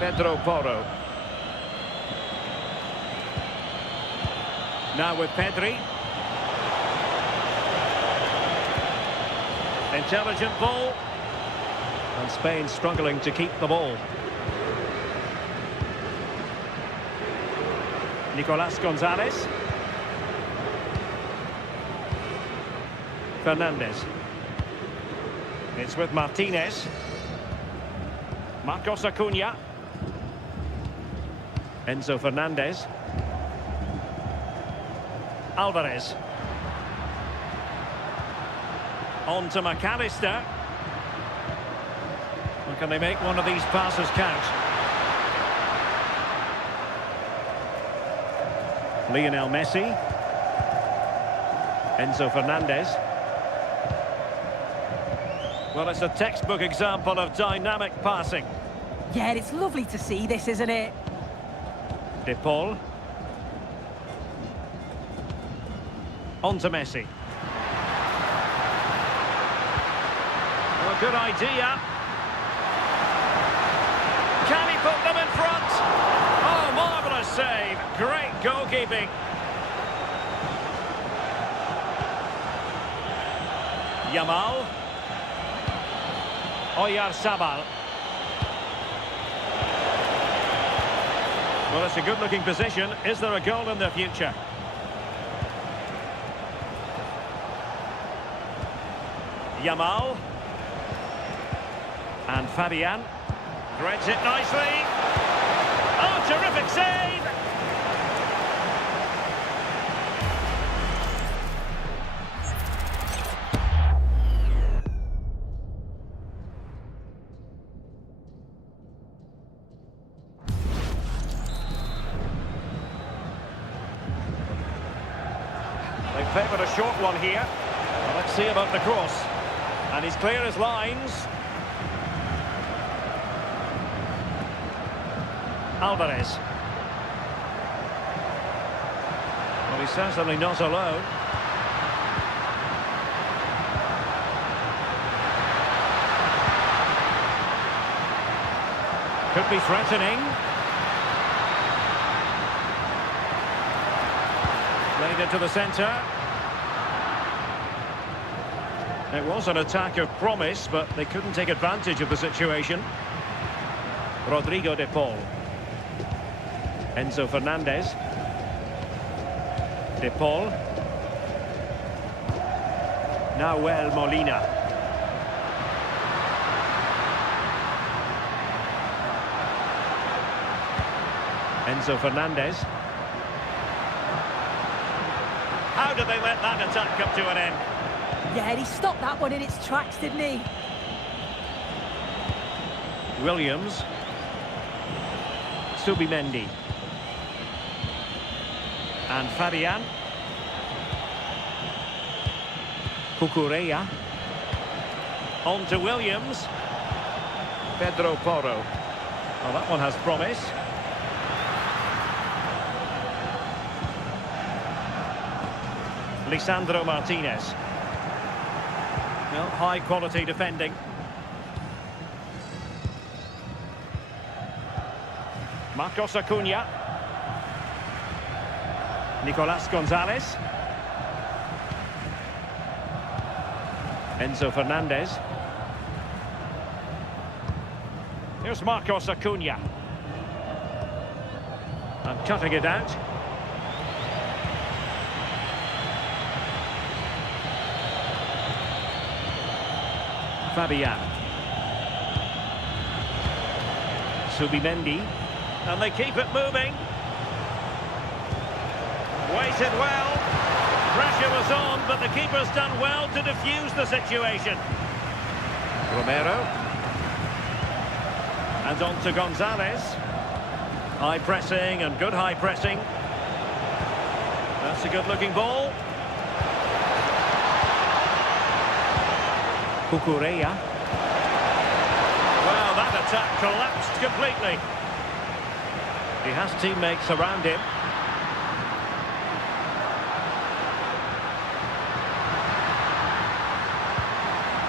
Pedro Porro. Now with Pedri. Intelligent ball. And Spain struggling to keep the ball. Nicolas Gonzalez. Fernandez. It's with Martinez. Marcos Acuna. Enzo Fernandez. Alvarez. On to McAllister. And can they make one of these passes count? Lionel Messi. Enzo Fernandez. Well, it's a textbook example of dynamic passing. Yeah, it's lovely to see this, isn't it? De Paul. On to Messi. Well, good idea. Can he put them in front? Oh, marvellous save. Great goalkeeping. Yamal. Oyarzabal. Well, it's a good-looking position. Is there a goal in the future? Yamal. And Fabian. Threads it nicely. Oh, terrific save! They favoured a short one here. Well, let's see about the cross. And he's clear as lines. Alvarez. Well, he's certainly not alone. Could be threatening. Played it to the centre. It was an attack of promise, but they couldn't take advantage of the situation. Rodrigo de Paul. Enzo Fernandez. De Paul. Nahuel Molina. Enzo Fernandez. How did they let that attack come to an end? Yeah, he stopped that one in its tracks, didn't he? Williams. Subimendi. And Fabian. Cucurella. On to Williams. Pedro Porro. Well, that one has promise. Lisandro Martinez. Well, high quality defending. Marcos Acuna. Nicolas Gonzalez. Enzo Fernandez. Here's Marcos Acuna. And cutting it out. Fabian. Subimendi. And they keep it moving. Waited well. Pressure was on, but the keeper's done well to defuse the situation. Romero. And on to Gonzalez. High pressing and good high pressing. That's a good-looking ball. Cucurella. Well, that attack collapsed completely. He has teammates around him.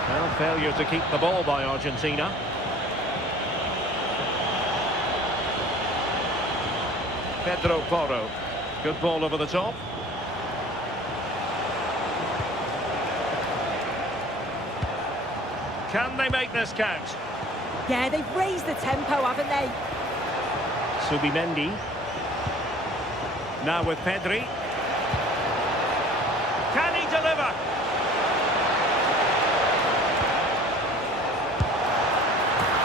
Well, failure to keep the ball by Argentina. Pedro Porro. Good ball over the top. Can they make this count? Yeah, they've raised the tempo, haven't they? Subimendi. Now with Pedri. Can he deliver?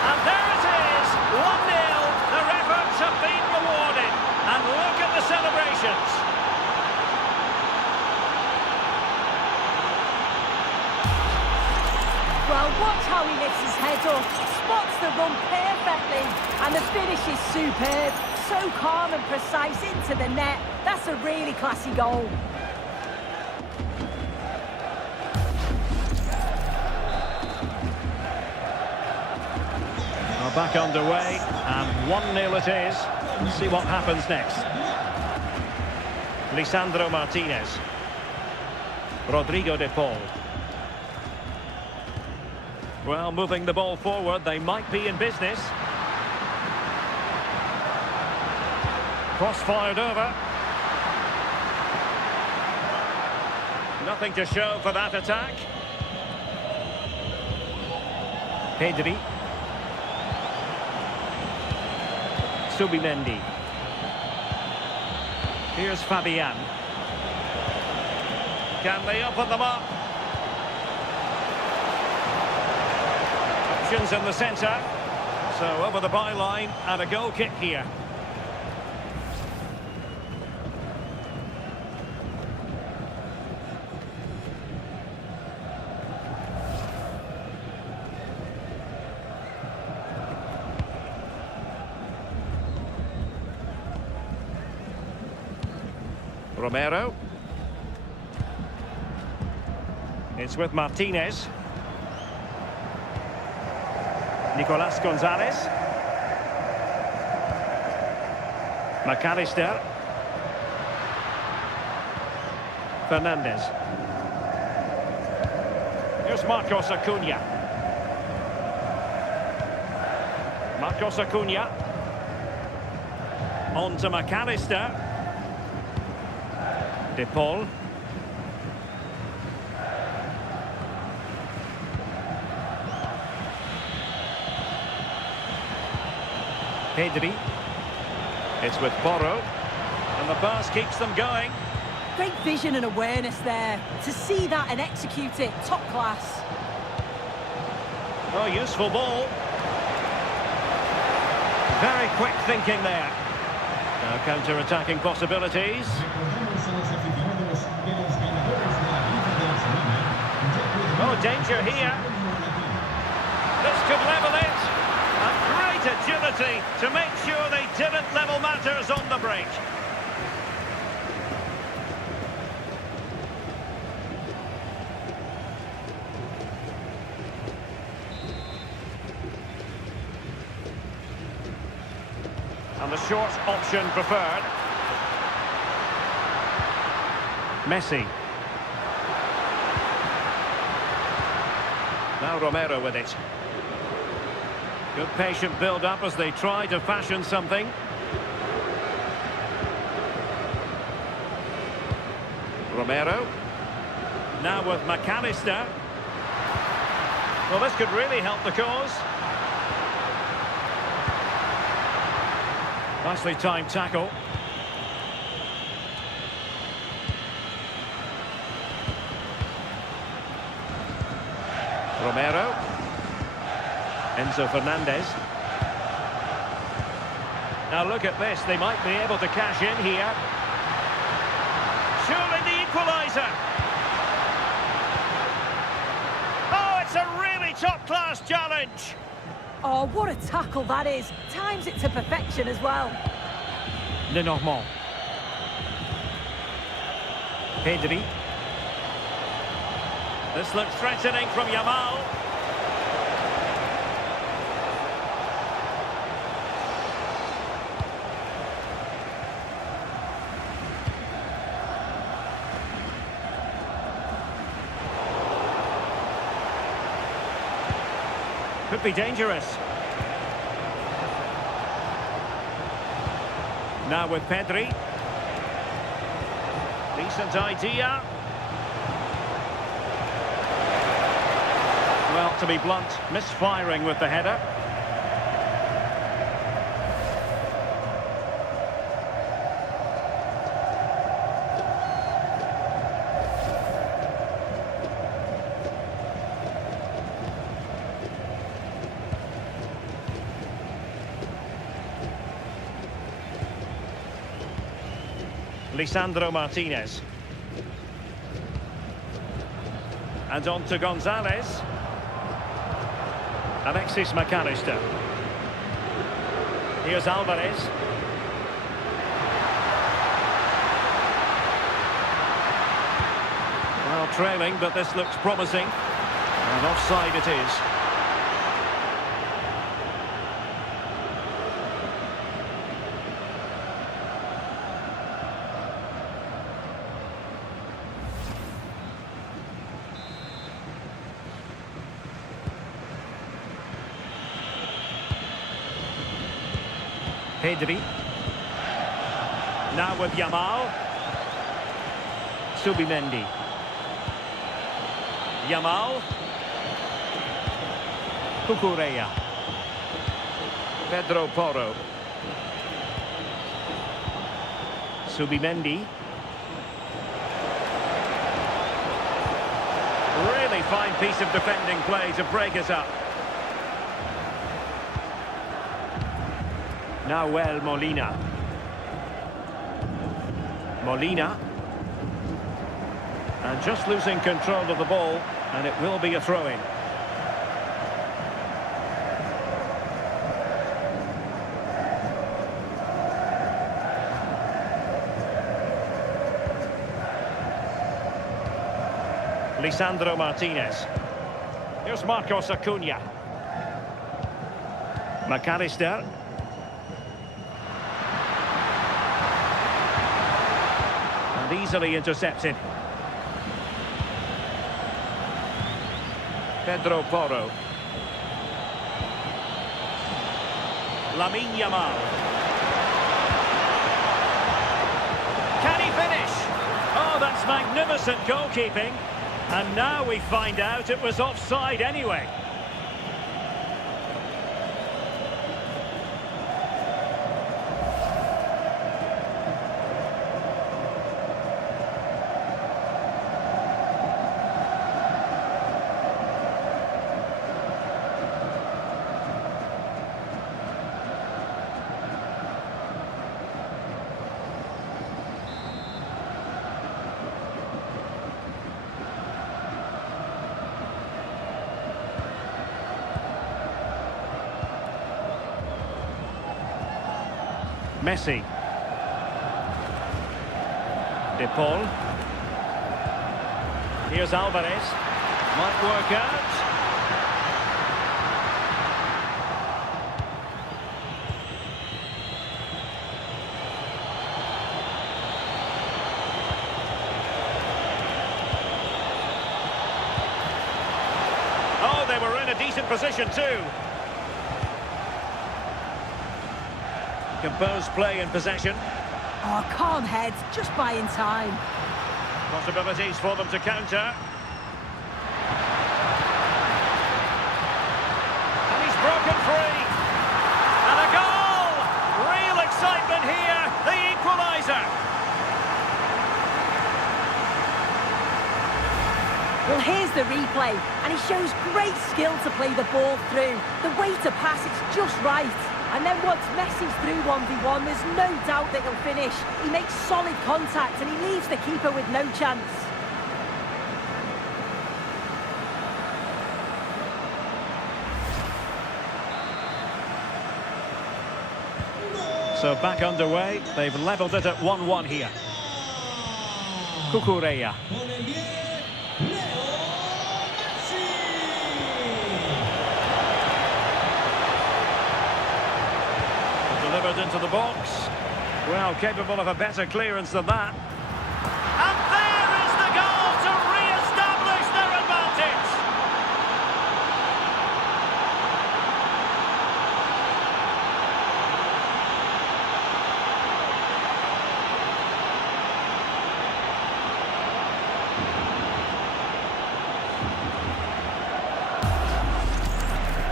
And there it is, 1-0. Their efforts have been rewarded. And look at the celebrations. Well, watch how he lifts his head up, spots the run perfectly, and the finish is superb. So calm and precise into the net. That's a really classy goal. Well, back underway, and 1-0 it is. Let's see what happens next. Lisandro Martinez. Rodrigo de Paul. Well, moving the ball forward, they might be in business. Cross fired over. Nothing to show for that attack. Pedri. Subimendi. Here's Fabian. Can they open them up? Options in the centre. So over the byline and a goal kick here. Romero. It's with Martinez. Nicolas Gonzalez. McAllister. Fernandez. Here's Marcos Acuna. Marcos Acuna. On to McAllister. De Paul. Pedri. It's with Porro. And the pass keeps them going. Great vision and awareness there. To see that and execute it, top class. Oh, useful ball. Very quick thinking there. Now counter-attacking possibilities. Oh, danger here. This could level it. And great agility to make sure they didn't level matters on the break. And the short option preferred. Now Romero with it. Good patient build-up as they try to fashion something. Romero. Now with McAllister. Well, this could really help the cause. Nicely timed tackle. Romero. Enzo Fernandez. Now look at this, they might be able to cash in here. Surely the equaliser. Oh, it's a really top-class challenge. Oh, what a tackle that is. Times it to perfection as well. Lenormand. Pedri. This looks threatening from Yamal. Could be dangerous. Now with Pedri. Decent idea. Well, to be blunt, misfiring with the header. Lisandro Martinez. And on to Gonzalez. Alexis McAllister. Here's Alvarez. Well, trailing, but this looks promising. And offside it is. Pedri. Now with Yamal. Subimendi. Yamal. Cucurella. Pedro Porro. Subimendi. Really fine piece of defending play to break us up. Nahuel Molina. Molina. And just losing control of the ball, and it will be a throw-in. Lisandro Martinez. Here's Marcos Acuna. McAllister. And easily intercepted. Pedro Porro. Lamine Yamal. Can he finish? Oh, that's magnificent goalkeeping. And now we find out it was offside anyway. Messi. De Paul. Here's Alvarez. Might work out. Oh, they're in a decent position too. Composed play in possession. Oh, calm heads, just buying time. Possibilities for them to counter. And he's broken free. And a goal! Real excitement here, the equaliser. Well, here's the replay, and he shows great skill to play the ball through. The way to pass, it's just right. And then once Messi's through 1v1, there's no doubt that he'll finish. He makes solid contact and he leaves the keeper with no chance. So back underway, they've levelled it at 1-1 here. Cucurella. Con el 10, Leo Messi. Delivered into the box. Well, capable of a better clearance than that. And there is the goal to re-establish their advantage.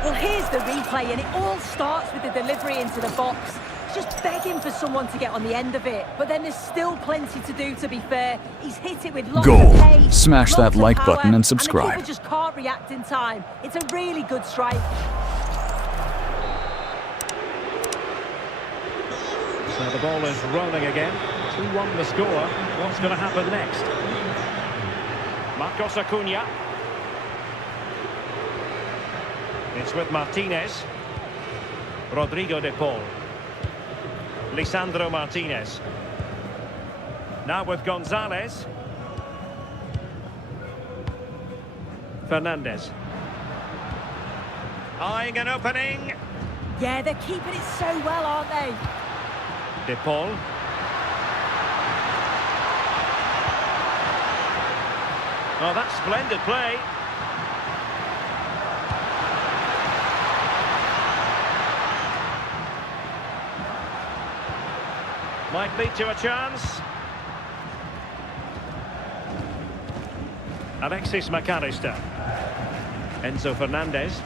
Well, here's the replay, and it all starts with the delivery into the box. Just begging for someone to get on the end of it. But then there's still plenty to do, to be fair. He's hit it with lots Goal. of pace. Smash lots that of like power, button and subscribe. And the keeper just can't react in time. It's a really good strike. So the ball is rolling again. 2-1 the score. What's going to happen next? Marcos Acuna. It's with Martinez. Rodrigo de Paul. Lisandro Martinez. Now with Gonzalez. Fernandez. Eyeing an opening. Yeah, they're keeping it so well, aren't they? De Paul. Oh, that's splendid play. Might lead to a chance. Alexis McAllister. Enzo Fernandez.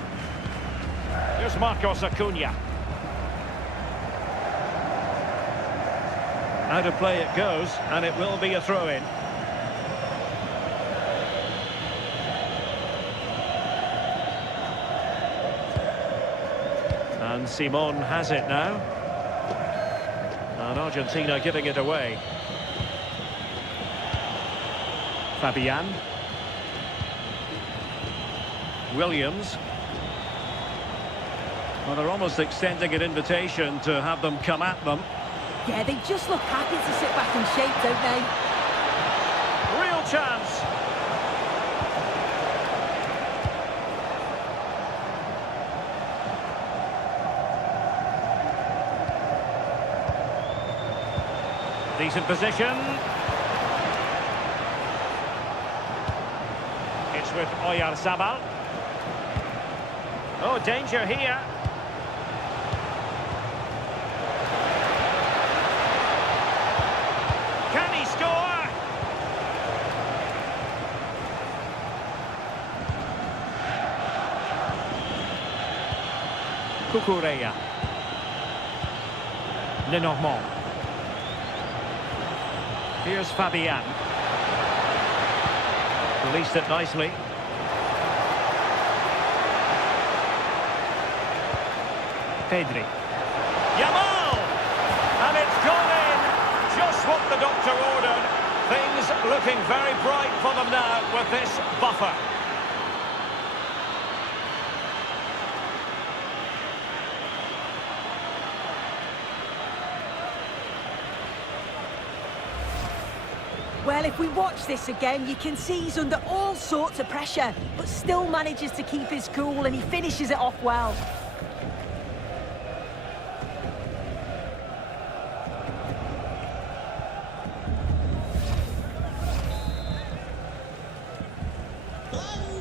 Here's Marcos Acuna. Out of play it goes, and it will be a throw-in. And Simon has it now. And Argentina giving it away. Fabian. Williams. Well, they're almost extending an invitation to have them come at them. Yeah, they just look happy to sit back in shape, don't they? Real chance. Decent position. It's with Oyarzabal. Oh, danger here. Can he score? Cucurella. Lenormand. Here's Fabian. Released it nicely. Pedri. Yamal! And it's gone in. Just what the doctor ordered. Things looking very bright for them now with this buffer. Well, if we watch this again, you can see he's under all sorts of pressure, but still manages to keep his cool, and he finishes it off well.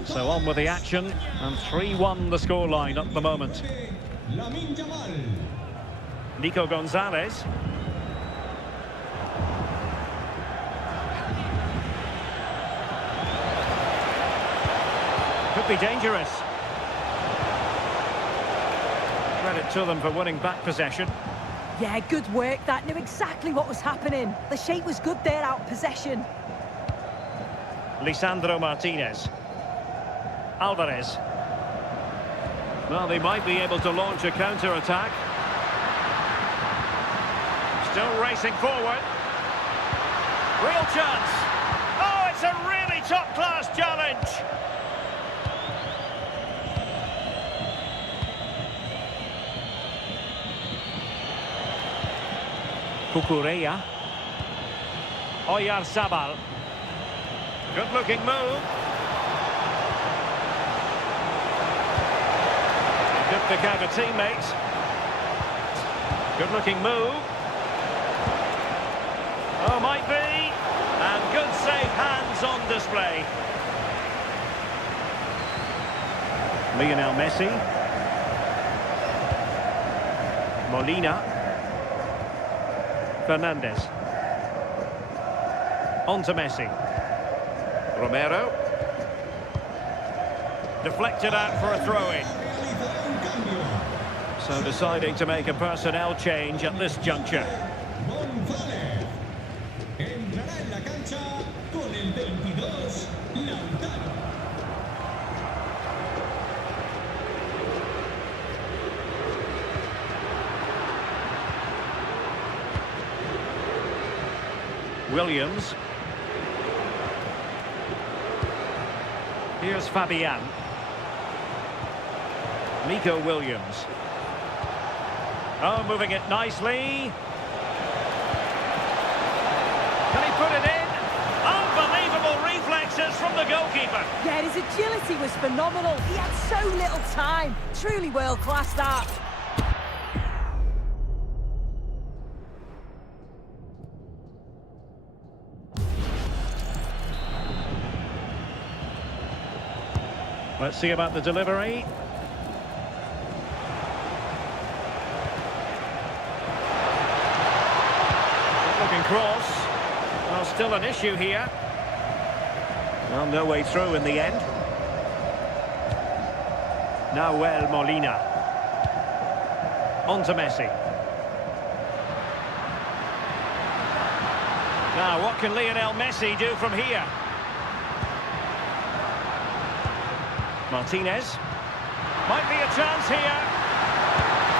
So on with the action, and 3-1 the scoreline at the moment. Lamine Yamal. Nico Gonzalez. Could be dangerous. Credit to them for winning back possession. Yeah, good work. That knew exactly what was happening. The shape was good there, out possession. Lisandro Martinez. Alvarez. Well, they might be able to launch a counter-attack. Still racing forward. Real chance. Oh, it's a really top-class challenge. Cucurella. Oyarzabal. Good-looking move. Good pick out a teammate. Good-looking move. Oh, might be. And good safe hands on display. Lionel Messi. Molina. Fernandez. On to Messi. Romero. Deflected out for a throw-in. So deciding to make a personnel change at this juncture. González. Entrará en la cancha con el 22, Lautaro. Williams. Here's Fabian. Nico Williams. Oh, moving it nicely. Can he put it in? Unbelievable reflexes from the goalkeeper. Yeah, his agility was phenomenal. He had so little time. Truly world-class, that. Let's see about the delivery. Looking cross. Well, still an issue here. Well, no way through in the end. Nahuel Molina. On to Messi. Now, what can Lionel Messi do from here? Martinez. Might be a chance here.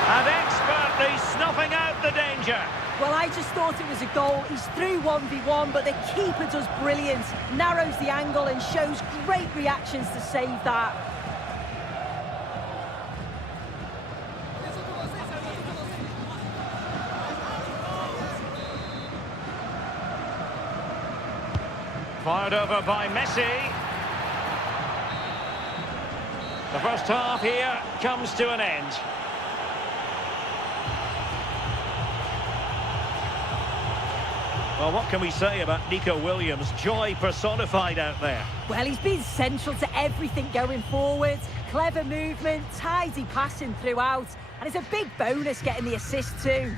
And expertly snuffing out the danger. Well, I just thought it was a goal. He's through 1v1, but the keeper does brilliant. Narrows the angle and shows great reactions to save that. Fired over by Messi. The first half here comes to an end. Well, what can we say about Nico Williams? Joy personified out there. Well, he's been central to everything going forward. Clever movement, tidy passing throughout. And it's a big bonus getting the assist too.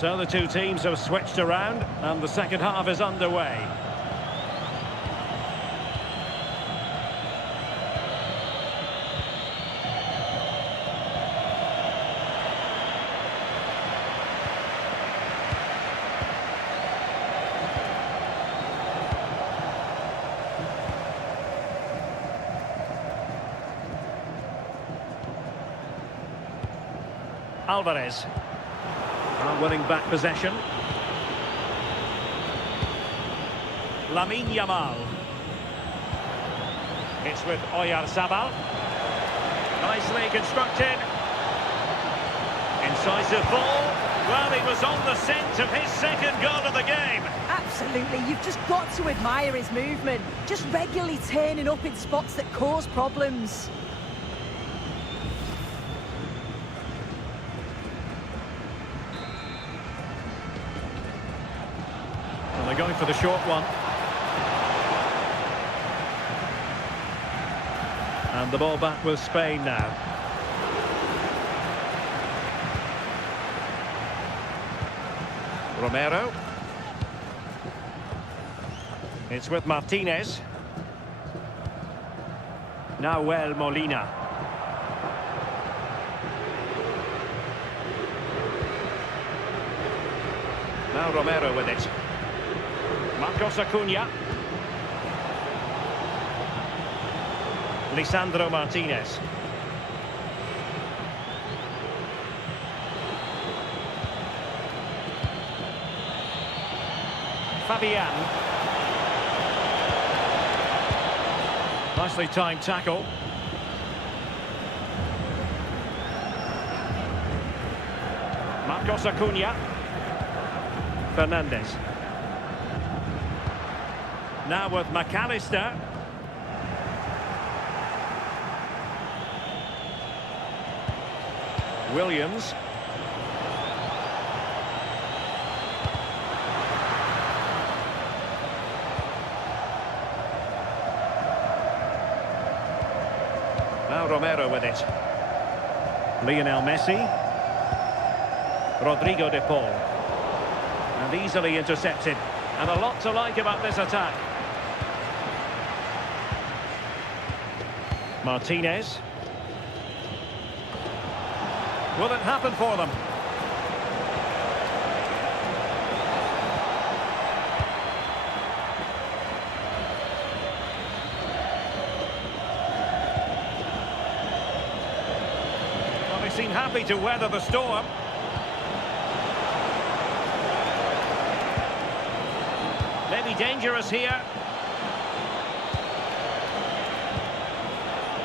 So the two teams have switched around and the second half is underway. Alvarez. Winning back possession. Lamine Yamal. It's with Oyarzabal. Nicely constructed. Incisive ball. Well, he was on the scent of his second goal of the game. Absolutely, you've just got to admire his movement. Just regularly turning up in spots that cause problems. Well, they're going for the short one. And the ball back with Spain now. Romero. It's with Martinez. Nahuel Molina. Now Romero with it. Marcos Acuna. Lisandro Martinez. Fabian. Nicely timed tackle. Marcos Acuna. Fernandez. Now with McAllister. Williams. Now Romero with it. Lionel Messi. Rodrigo de Paul. And easily intercepted. And a lot to like about this attack. Martinez. Will it happen for them? Well, they seem happy to weather the storm. Maybe dangerous here.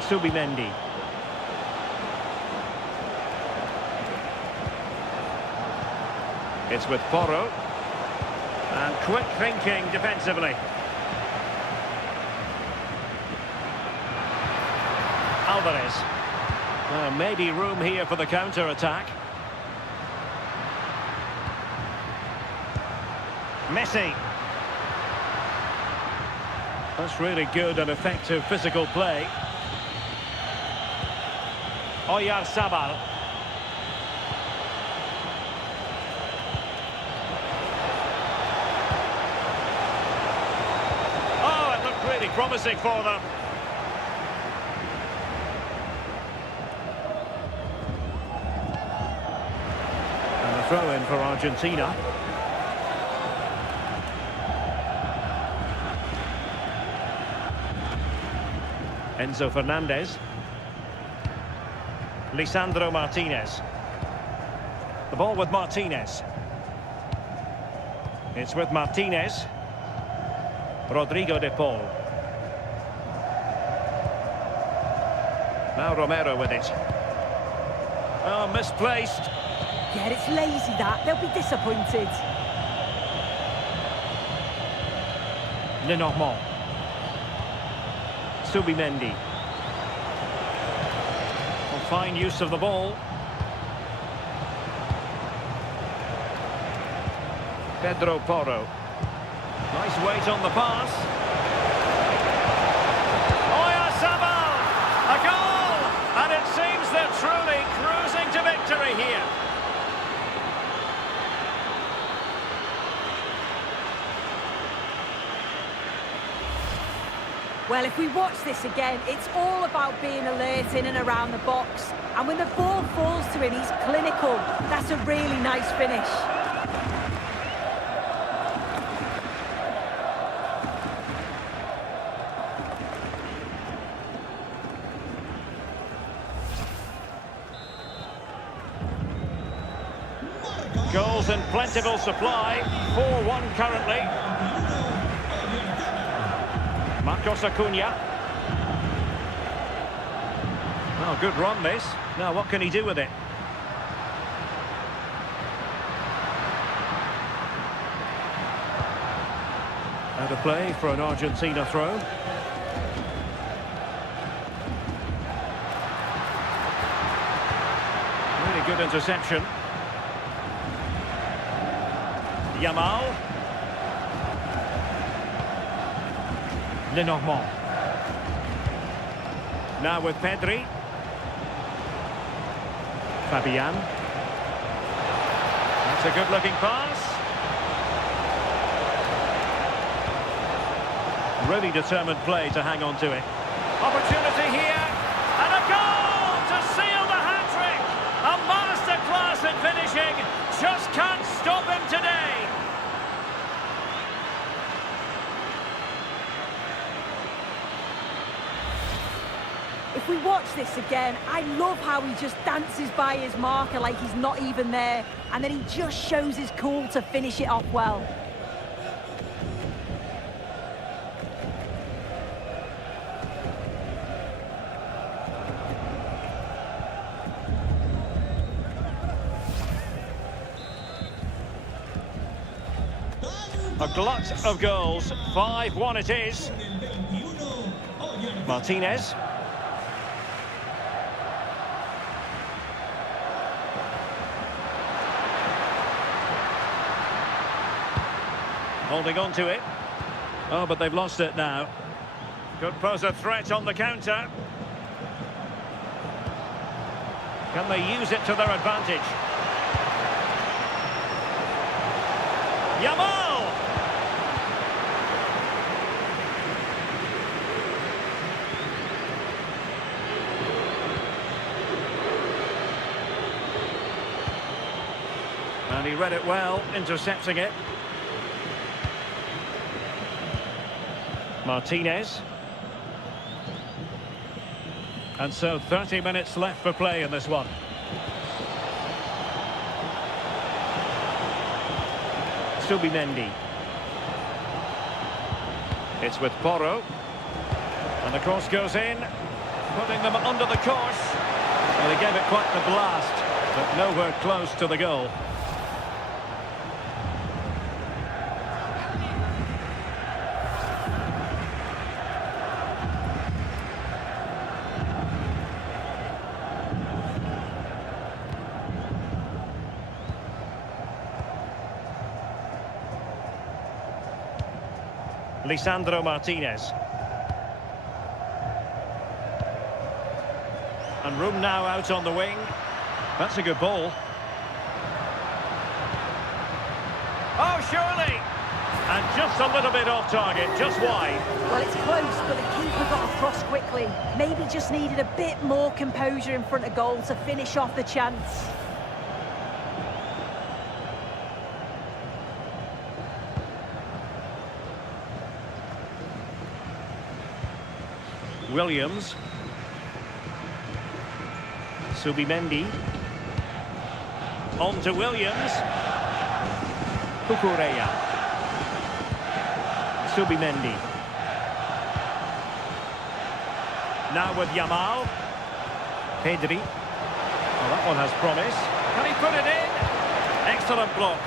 Subimendi. It's with Porro. And quick thinking defensively. Alvarez. Maybe room here for the counter-attack. Messi. That's really good and effective physical play. Oyarzabal. Oh, it looked really promising for them. And a throw in for Argentina. Enzo Fernandez. Lisandro Martinez. The ball with Martinez. It's with Martinez. Rodrigo de Paul. Now Romero with it. Oh, misplaced. Yeah, it's lazy that. They'll be disappointed. Lenormand. Subimendi. Fine use of the ball. Pedro Porro. Nice weight on the pass. Oyarzabal! A goal! And it seems they're truly cruising to victory here. Well, if we watch this again, it's all about being alert in and around the box. And when the ball falls to him, he's clinical. That's a really nice finish. goals in plentiful supply. 4-1 currently. Marcos Acuna. Oh, good run this. Now what can he do with it? Out of play for an Argentina throw. Really good interception. Yamal. Lenormand. Now with Pedri. Fabian. That's a good-looking pass. Really determined play to hang on to it. Opportunity here. And a goal to seal the hat-trick. A masterclass in finishing. Just can't stop him today. If we watch this again, I love how he just dances by his marker like he's not even there, and then he just shows his cool to finish it off well. A glut of goals. 5-1 it is. Martinez. Holding on to it. Oh, but they've lost it now. Could pose a threat on the counter. Can they use it to their advantage? Yamal! And he read it well, intercepting it. Martinez. And so 30 minutes left for play in this one. Subimendi. It's with Porro. And the cross goes in, putting them under the course. Well, he gave it quite the blast, but nowhere close to the goal. Lisandro Martinez. And room now out on the wing. That's a good ball. Oh, surely! And just a little bit off target, just wide. Well, it's close, but the keeper got across quickly. Maybe just needed a bit more composure in front of goal to finish off the chance. Williams. Subimendi. On to Williams. Cucurella. Subimendi. Now with Yamal. Pedri. Well, that one has promise. Can he put it in? Excellent block.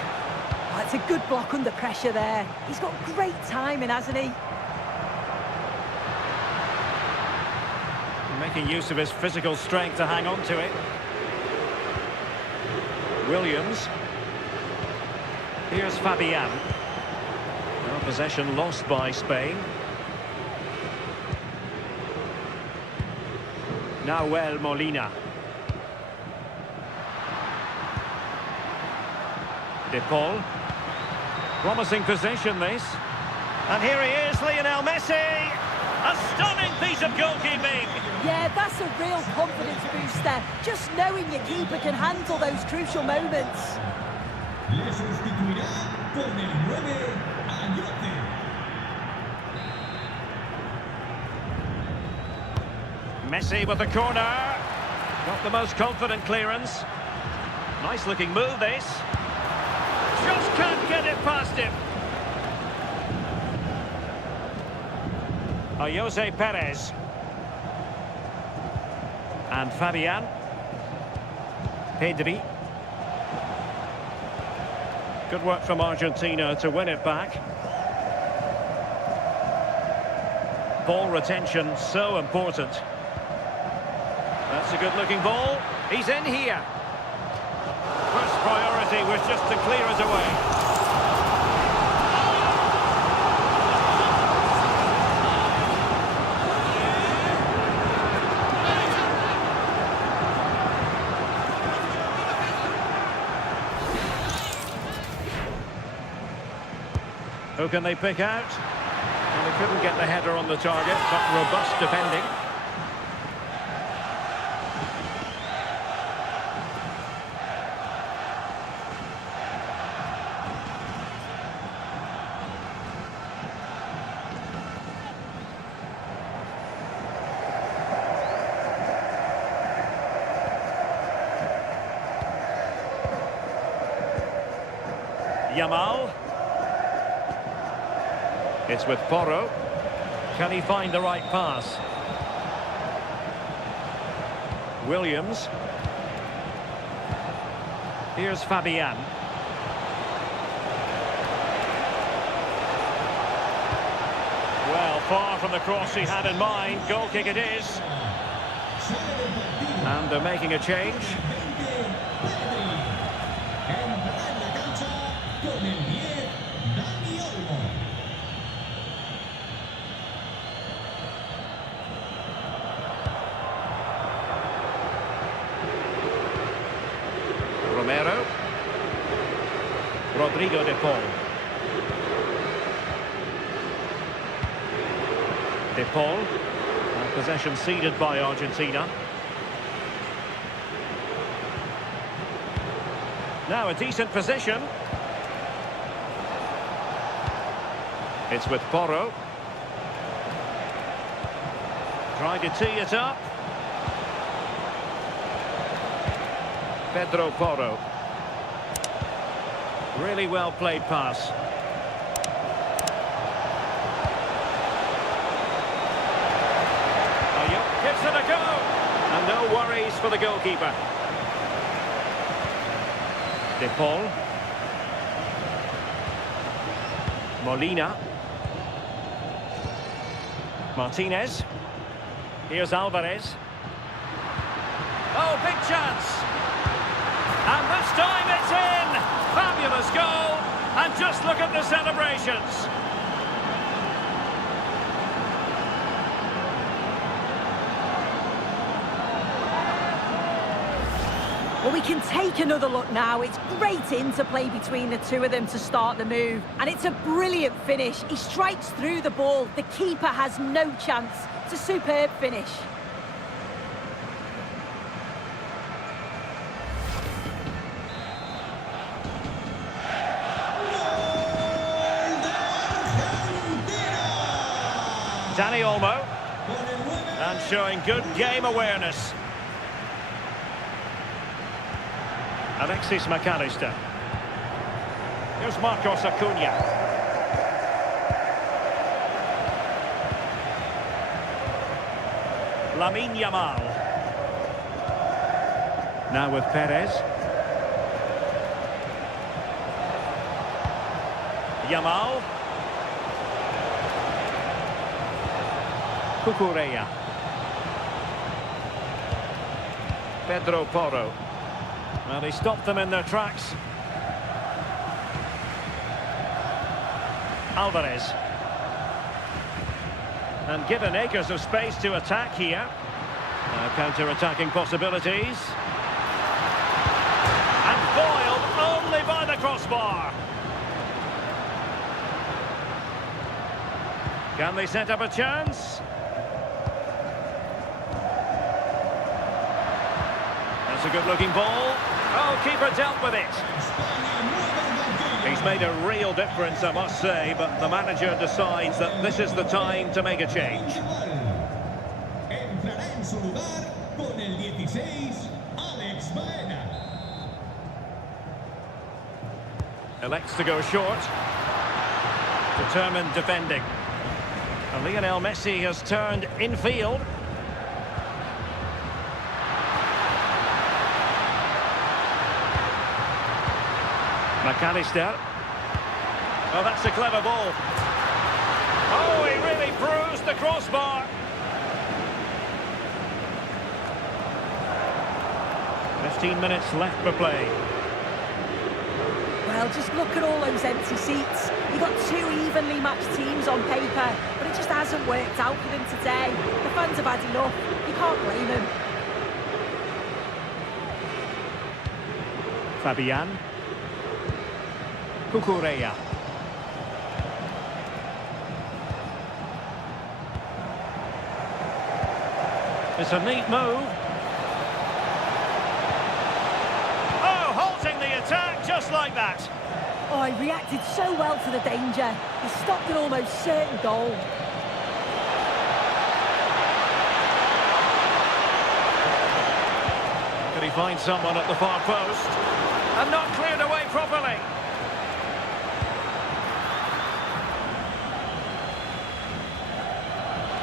Oh, it's a good block under pressure there. He's got great timing, hasn't he? Making use of his physical strength to hang on to it. Williams. Here's Fabian. Well, possession lost by Spain. Nahuel Molina. De Paul. Promising possession this. And here he is, Lionel Messi. A stunning piece of goalkeeping. Yeah, that's a real confidence booster. Just knowing your keeper can handle those crucial moments. Le sustituirá con el 9 Ayoce. Messi with the corner. Not the most confident clearance. Nice looking move this. just can't get it past him. Jose Perez. And Fabian. Pedri. Good work from Argentina to win it back. Ball retention, so important. That's a good-looking ball. He's in here. First priority was just to clear it away. Who can they pick out? Well, they couldn't get the header on the target, but robust defending. Yamal. It's with Porro. Can he find the right pass? Williams. Here's Fabian. Well, far from the cross he had in mind. Goal kick it is. And they're making a change. Romero. Rodrigo de Paul. De Paul. Possession ceded by Argentina. Now a decent position. It's with Porro. Trying to tee it up. Pedro Porro. Really well played pass. Gives it a go. And no worries for the goalkeeper. De Paul. Molina. Martinez. Here's Alvarez. Oh, big chance. And this time it's in! Fabulous goal! And just look at the celebrations. Well, we can take another look now. It's great interplay between the two of them to start the move. And it's a brilliant finish. He strikes through the ball. The keeper has no chance. It's a superb finish. Dani Olmo, and showing good game awareness. Alexis McAllister. Here's Marcos Acuna. Lamine Yamal. Now with Perez. Yamal. Cucurella. Pedro Porro. Well, he stopped them in their tracks. Alvarez. And given acres of space to attack here. Counter-attacking possibilities. And foiled only by the crossbar. Can they set up a chance? That's a good-looking ball. Oh, keeper dealt with it. He's made a real difference, I must say, but the manager decides that this is the time to make a change. Entrará en su lugar con el 16, Alex Baena. Elects to go short. Determined defending. And Lionel Messi has turned infield. McAllister. Oh, that's a clever ball. Oh, he really bruised the crossbar. Minutes left for play. Well, just look at all those empty seats. You've got two evenly matched teams on paper, but it just hasn't worked out for them today. The fans have had enough. You can't blame them. Fabian. Cucurella. It's a neat move. Just like that. Oh, he reacted so well to the danger. He stopped an almost certain goal. Could he find someone at the far post? And not cleared away properly.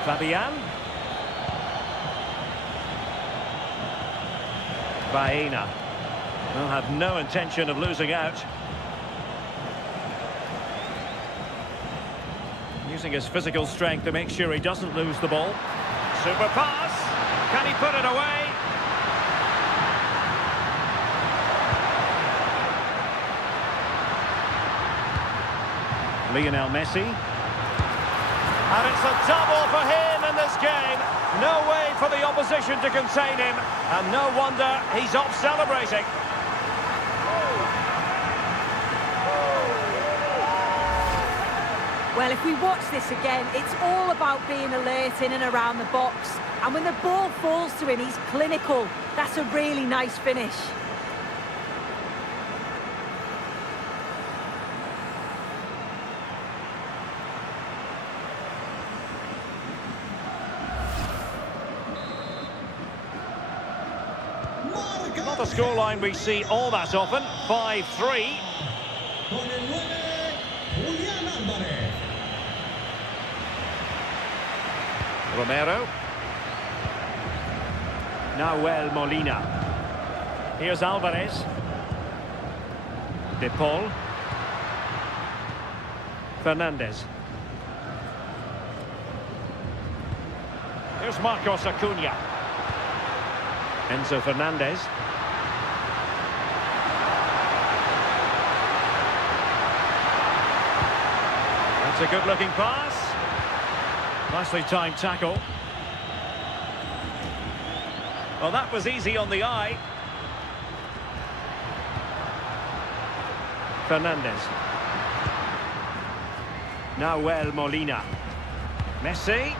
Fabian. Baena. Will have no intention of losing out. Using his physical strength to make sure he doesn't lose the ball. Super pass. Can he put it away? Lionel Messi. And it's a double for him in this game. No way for the opposition to contain him. And no wonder he's off celebrating. Well, if we watch this again, it's all about being alert in and around the box. And when the ball falls to him, he's clinical. That's a really nice finish. Not a scoreline we see all that often. 5-3. Romero. Nahuel Molina. Here's Alvarez. De Paul. Fernandez. Here's Marcos Acuna. Enzo Fernandez. That's a good-looking pass. Nicely timed tackle. Well, that was easy on the eye. Fernandez. Nahuel Molina. Messi.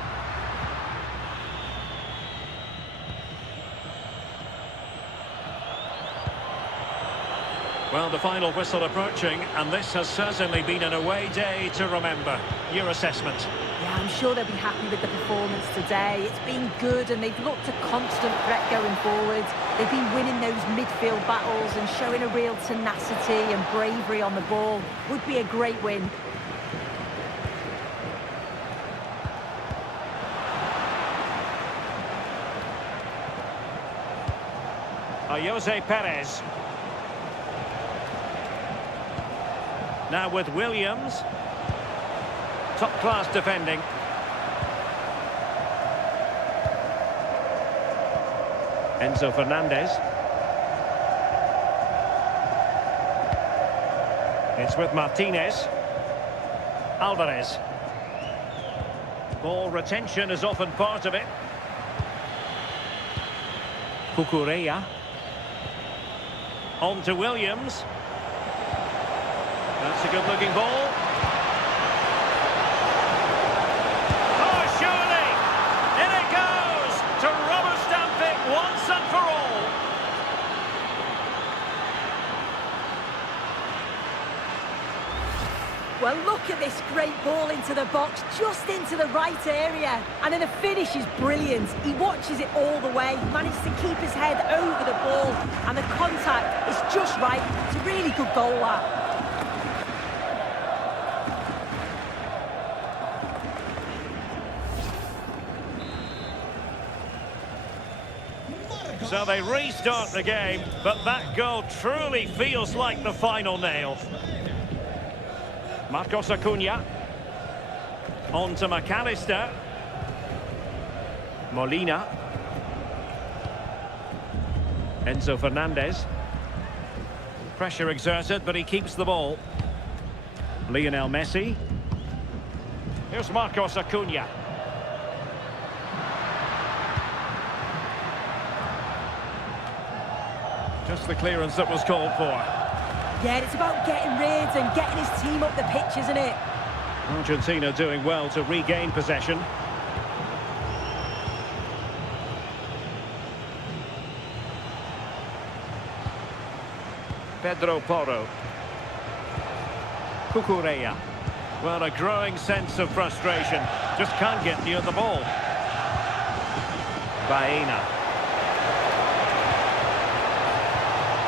Well, the final whistle approaching, and this has certainly been an away day to remember. Your assessment? Yeah, I'm sure they'll be happy with the performance today. It's been good and they've looked a constant threat going forwards. They've been winning those midfield battles and showing a real tenacity and bravery on the ball. Would be a great win. Jose Perez. Now with Williams. Top-class defending. Enzo Fernandez. It's with Martinez. Alvarez. Ball retention is often part of it. Cucurella. On to Williams. That's a good-looking ball. Oh, surely! In it goes to rubber stamp it once and for all. Well, look at this great ball into the box, just into the right area. And then the finish is brilliant. He watches it all the way, managed to keep his head over the ball. And the contact is just right. It's a really good goal, that. So they restart the game, but that goal truly feels like the final nail. Marcos Acuna. On to McAllister. Molina. Enzo Fernandez. Pressure exerted, but he keeps the ball. Lionel Messi. Here's Marcos Acuna. Just the clearance that was called for. Yeah, it's about getting rid and getting his team up the pitch, isn't it? Argentina doing well to regain possession. Pedro Porro. Cucurella. Well, a growing sense of frustration. Just can't get near the ball. Baena.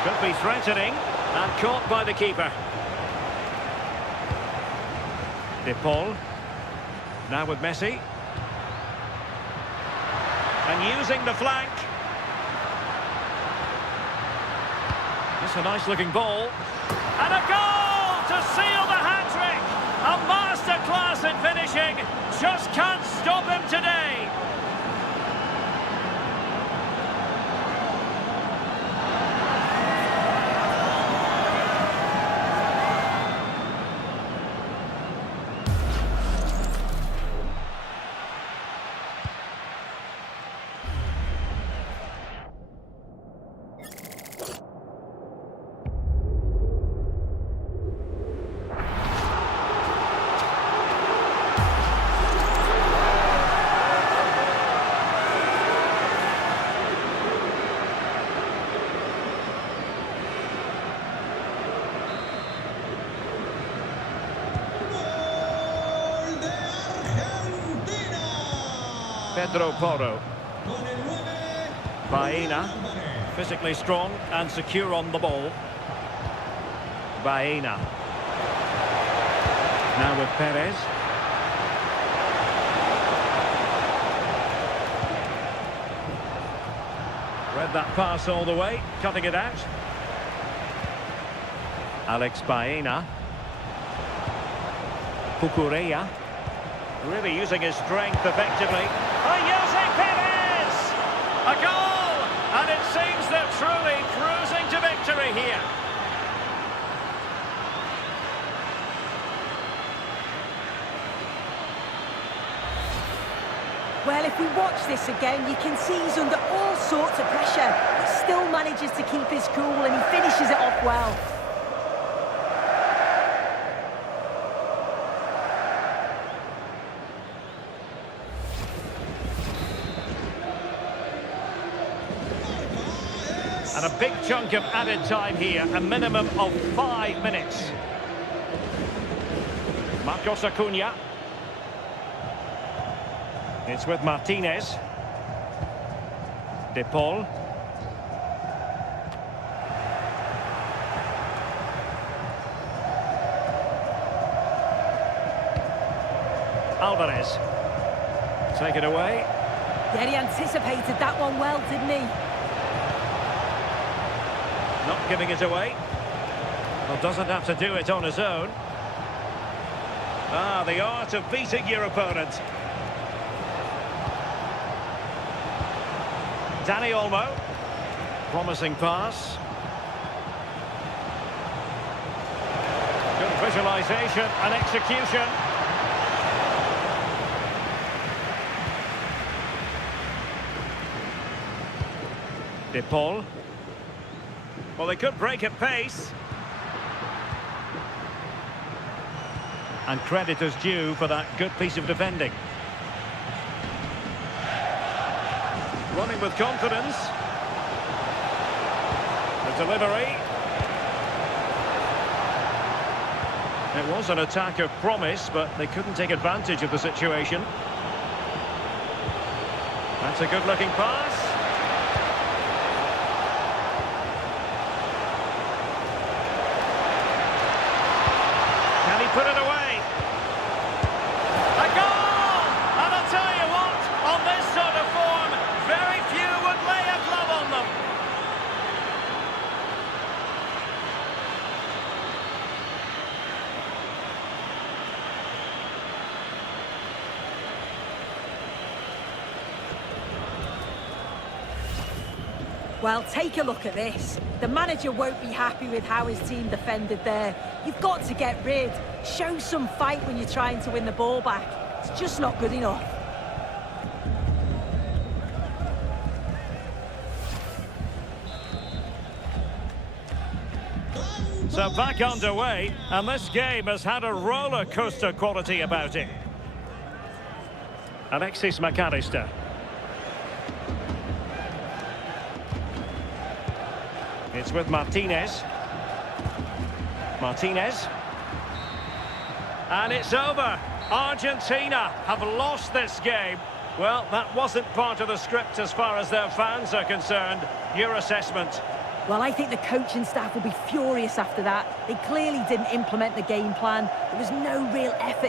Could be threatening and caught by the keeper. De Paul. Now with Messi. And using the flank. It's a nice-looking ball. And a goal to seal the hat-trick! A masterclass in finishing. Just can't stop him today. Pedro Porro. Baena, physically strong and secure on the ball. Baena. Now with Perez. Read that pass all the way, cutting it out. Alex Baena. Cucurella. Really using his strength effectively. Jose Perez! A goal! And it seems they're truly cruising to victory here. Well, if we watch this again, you can see he's under all sorts of pressure. He still manages to keep his cool and he finishes it off well. And a big chunk of added time here, a minimum of 5 minutes. Marcos Acuna. It's with Martinez. De Paul. Alvarez. Take it away. Yeah, he anticipated that one well, didn't he? Not giving it away. Well, doesn't have to do it on his own. Ah, the art of beating your opponent. Dani Olmo. Promising pass. Good visualisation and execution. De Paul. Well, they could break at pace. And credit is due for that good piece of defending. Running with confidence. The delivery. It was an attack of promise, but they couldn't take advantage of the situation. That's a good-looking pass. Put it away. A goal! And I'll tell you what, on this sort of form, very few would lay a glove on them. Well, take a look at this. The manager won't be happy with how his team defended there. You've got to get rid. Show some fight when you're trying to win the ball back. It's just not good enough. So back underway, and this game has had a roller coaster quality about it. Alexis McAllister. It's with Martinez. Martinez. And it's over. Argentina have lost this game. Well, that wasn't part of the script as far as their fans are concerned. Your assessment? Well, I think the coaching staff will be furious after that. They clearly didn't implement the game plan. There was no real effort